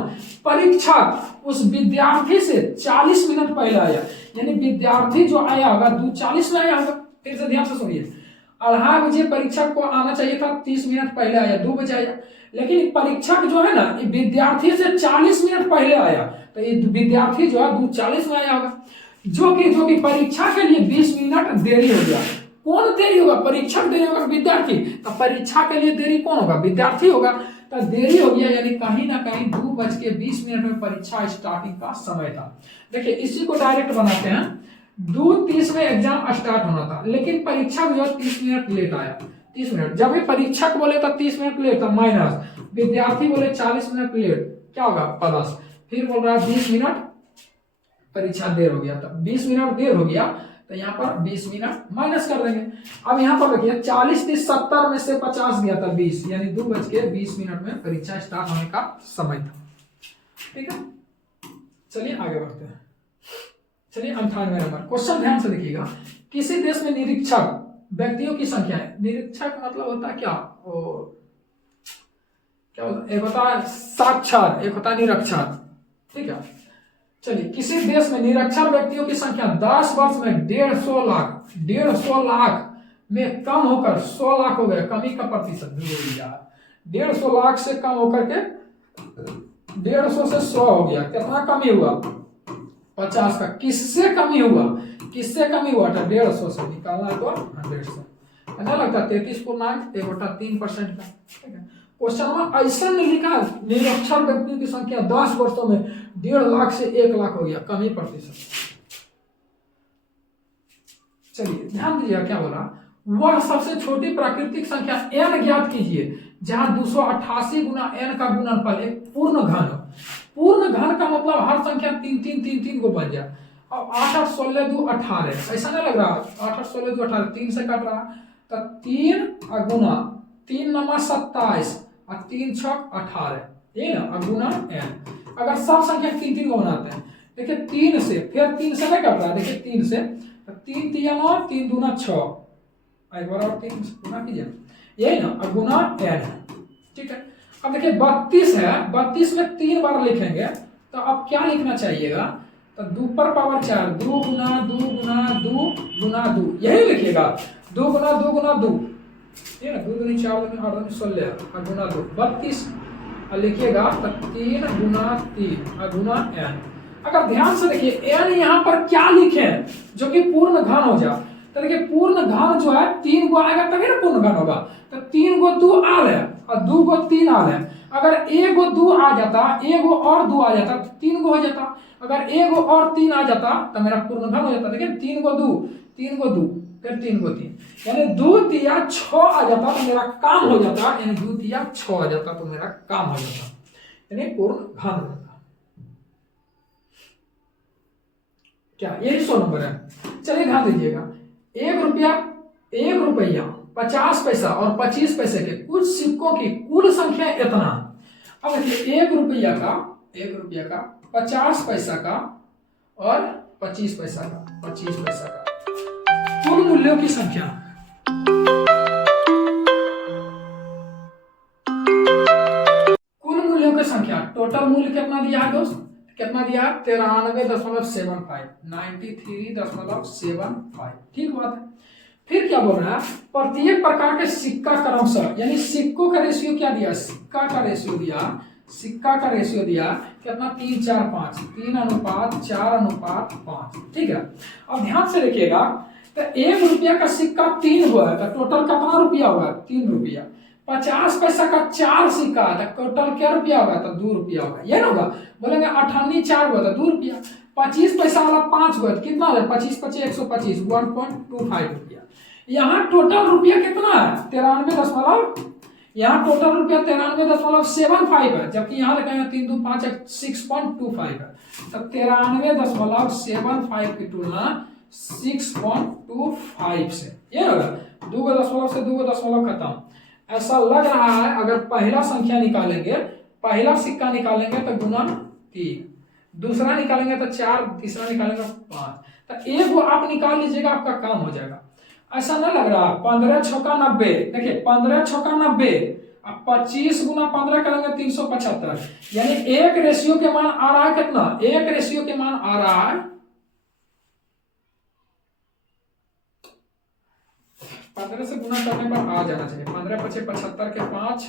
परीक्षक उस विद्यार्थी से 40 मिनट पहले आया, यानी विद्यार्थी जो आया होगा 2:40 में आया होगा। फिर से ध्यान से सुनिए, 2:30 बजे परीक्षक को आना चाहिए था, 30 मिनट पहले आया, 2 बजे आया, लेकिन परीक्षक जो है ना ये विद्यार्थी से 40 मिनट पहले आया, तो ये विद्यार्थी जो है 2:40 में आया होगा, जो कि परीक्षा के लिए 20 मिनट देरी हो गया। कौन देरी होगा? परीक्षक देरी होगा, विद्यार्थी? तो परीक्षा के लिए देरी कौन होगा? विद्यार्थी होगा, तो देरी हो गया, यानी कहीं ना कहीं 2:20 में परीक्षा स्टार्टिंग का समय था। देखिए इसी को डायरेक्ट बनाते हैं, 2:30 में एग्जाम स्टार्ट होना था, लेकिन परीक्षा जो 30 मिनट लेट आया, 30 मिनट। जब भी परीक्षक बोले तो 30 मिनट लेट था माइनस, विद्यार्थी बोले 40 मिनट लेट, क्या होगा? प्लस। फिर बोल रहा है 20 मिनट परीक्षा देर हो गया, तो 20 मिनट देर हो गया, तो यहाँ पर 20 मिनट माइनस कर देंगे। अब यहाँ पर देखिए 40 30 70 में से 50 गया था 20, यानी 2:20 में परीक्षा स्टार्ट होने का समय था, ठीक है। चलिए आगे बढ़ते हैं। चलिए 98 नंबर क्वेश्चन ध्यान से देखिएगा। किसी देश में निरीक्षक व्यक्तियों की संख्या है, निरीक्षक मतलब होता है क्या? क्या होता है? एक होता है साक्षर, एक होता है निरक्षर, ठीक है। चलिए किसी देश में निरक्षर व्यक्तियों की संख्या 10 वर्ष में 150 लाख में कम होकर 100 लाख हो गया, कमी का प्रतिशत 150 लाख से कम होकर के 150 से 100 हो गया, कितना कमी हुआ 50 का। किससे कमी हुआ, किससे कमी हुआ था 150 से, निकालना है तो 100 से, ना लगता 33.1/3% का। ठीक है, क्वेश्चन में ऐसा नहीं लिखा निरक्षर व्यक्ति की संख्या 10 वर्षों में 1.5 लाख से 1 लाख हो गया, कमी प्रतिशत। चलिए ध्यान दीजिए क्या बोला, वह सबसे छोटी प्राकृतिक संख्या n ज्ञात कीजिए जहां 288 गुना n का गुणनफल एक पूर्ण घन हो। पूर्ण घन का मतलब हर संख्या 3 3 3 3 को बन जाए। अब 8 8 16 2 18, ऐसा नहीं लग रहा 8 8 16 2 18 3 से कट रहा, तो 3 गुना 3 नमा 27 और 3 छक 18, ये ना गुना n। अगर सब संख्या 3 3 को बनाते हैं, देखिए 3 से, फिर 3 से नहीं कट रहा, देखिए 3 से, 3 3 9 3 दूना 6, एक बार और 3 गुना कीजिए, यही ना गुना n है। ठीक है, अब देखिए 32 है, 32 में 3 बार लिखेंगे तो अब क्या लिखना चाहिएगा, तो 2 पर पावर 4, 2 गुना 2 गुना 2 गुना 2, यही लिखिएगा 2 गुना 2 गुना 2, ये ना 2 दूनी 4 दूनी 8 दूनी 16 गुना 2 32, और लिखिएगा तो 3 गुना 3 गुना n। अगर ध्यान से देखिए n यहाँ पर क्या लिखे जो कि पूर्ण घन हो जाए, तो देखिए पूर्ण घन जो है 3 गो आएगा तभी ना पूर्ण घन होगा, तो 3 गो 2 आल है और 2 गो 3 आल है। अगर 1 गो 2 आ जाता, 1 गो और 2 आ जाता तो 3 गो हो जाता, अगर 1 गो और 3 आ जाता तो मेरा पूर्ण घन हो जाता। देखिए 3 गो 2 3 गो 2 फिर 3 गो 3, यानी 2 तिया 6 आ जाता तो मेरा काम हो जाता, यानी 2 तिया 6 आ जाता तो मेरा काम हो जाता, यानी पूर्ण घन हो जाता। क्या यही 100 नंबर है। चलिए ध्यान दीजिएगा, 1 रुपया 50 पैसा और 25 पैसे के कुछ सिक्कों की कुल संख्या इतना। अब देखिए 1 रुपया का 50 पैसा का और 25 पैसा का कुल मूल्यों की संख्या, कुल मूल्यों की संख्या, टोटल मूल्य कितना दिया है दोस्त, कितना दिया 93.75, 93.75। ठीक बात है। फिर क्या बोल रहा है, प्रत्येक प्रकार के सिक्का क्रमशः, यानी सिक्कों का रेशियो क्या दिया, सिक्का का रेशियो दिया कितना 3 4 5, 3:4:5। ठीक है, अब ध्यान से देखिएगा, तो 1 रुपया का सिक्का 3 हुआ है तो टोटल कितना रुपया होगा 3 रुपया। 50 पैसा का 4 सिक्का है तो टोटल क्या रुपया होगा, तो 2 रुपया होगा, ये ना होगा। बोलेंगे 98 4 हुआ तो 2 रुपया। 25 पैसा वाला 5 हुआ तो कितना है, 25 25 125, 1.25 रुपया। यहाँ टोटल रुपया कितना है 93 यहाँ टोटल रुपया 93.75 है, जबकि यहाँ लिखेंगे 3 2 5 6.25 है, तो 93.75 की तुलना 6.25 से, ये होगा 2 दशमलव से 2 दशमलव खत्म। ऐसा लग रहा है अगर पहला संख्या निकालेंगे, पहला सिक्का निकालेंगे तो गुना 3, दूसरा निकालेंगे तो 4, तीसरा निकालेंगे 5, तो एक वो आप निकाल लीजिएगा, आपका काम हो जाएगा। ऐसा नहीं लग रहा 15 छक्का 90, देखिए 15 छक्का 90, अब 25 गुना 15 करेंगे 375, यानी 1 रेशियो के मान आ रहा है कितना, 1 रेशियो के मान आ रहा है 15 से गुना करने पर आ जाना चाहिए, 15 पचे 75 के 5,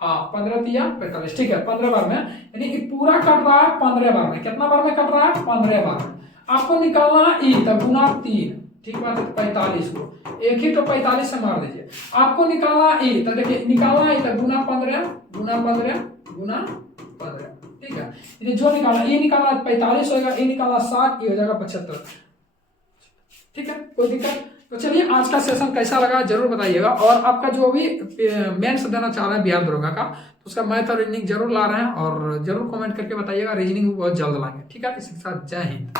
हाँ 15 तिया 45। ठीक है, 15 बार में, यानी ये पूरा कट रहा है 15 बार में। कितना बार में कट रहा है 15 बार में। आपको निकालना है ई, तब गुना 3, ठीक बात है, 45 को एक ही तो 45 से मार दीजिए। आपको निकालना ई, तो देखिए निकालना है तो गुना 15 गुना 15 गुना 15। ठीक है, यानी जो निकालना, ये निकालना 45 होगा, ये निकालना 60, ये हो जाएगा 75। ठीक है, कोई दिक्कत। तो चलिए आज का सेशन कैसा लगा जरूर बताइएगा, और आपका जो भी मेंस देना चाह रहे हैं बिहार दरोगा का, तो उसका मैथ और रीजनिंग जरूर ला रहे हैं, और जरूर कमेंट करके बताइएगा, रीजनिंग बहुत जल्द लाएंगे। ठीक है, इसके साथ जय हिंद।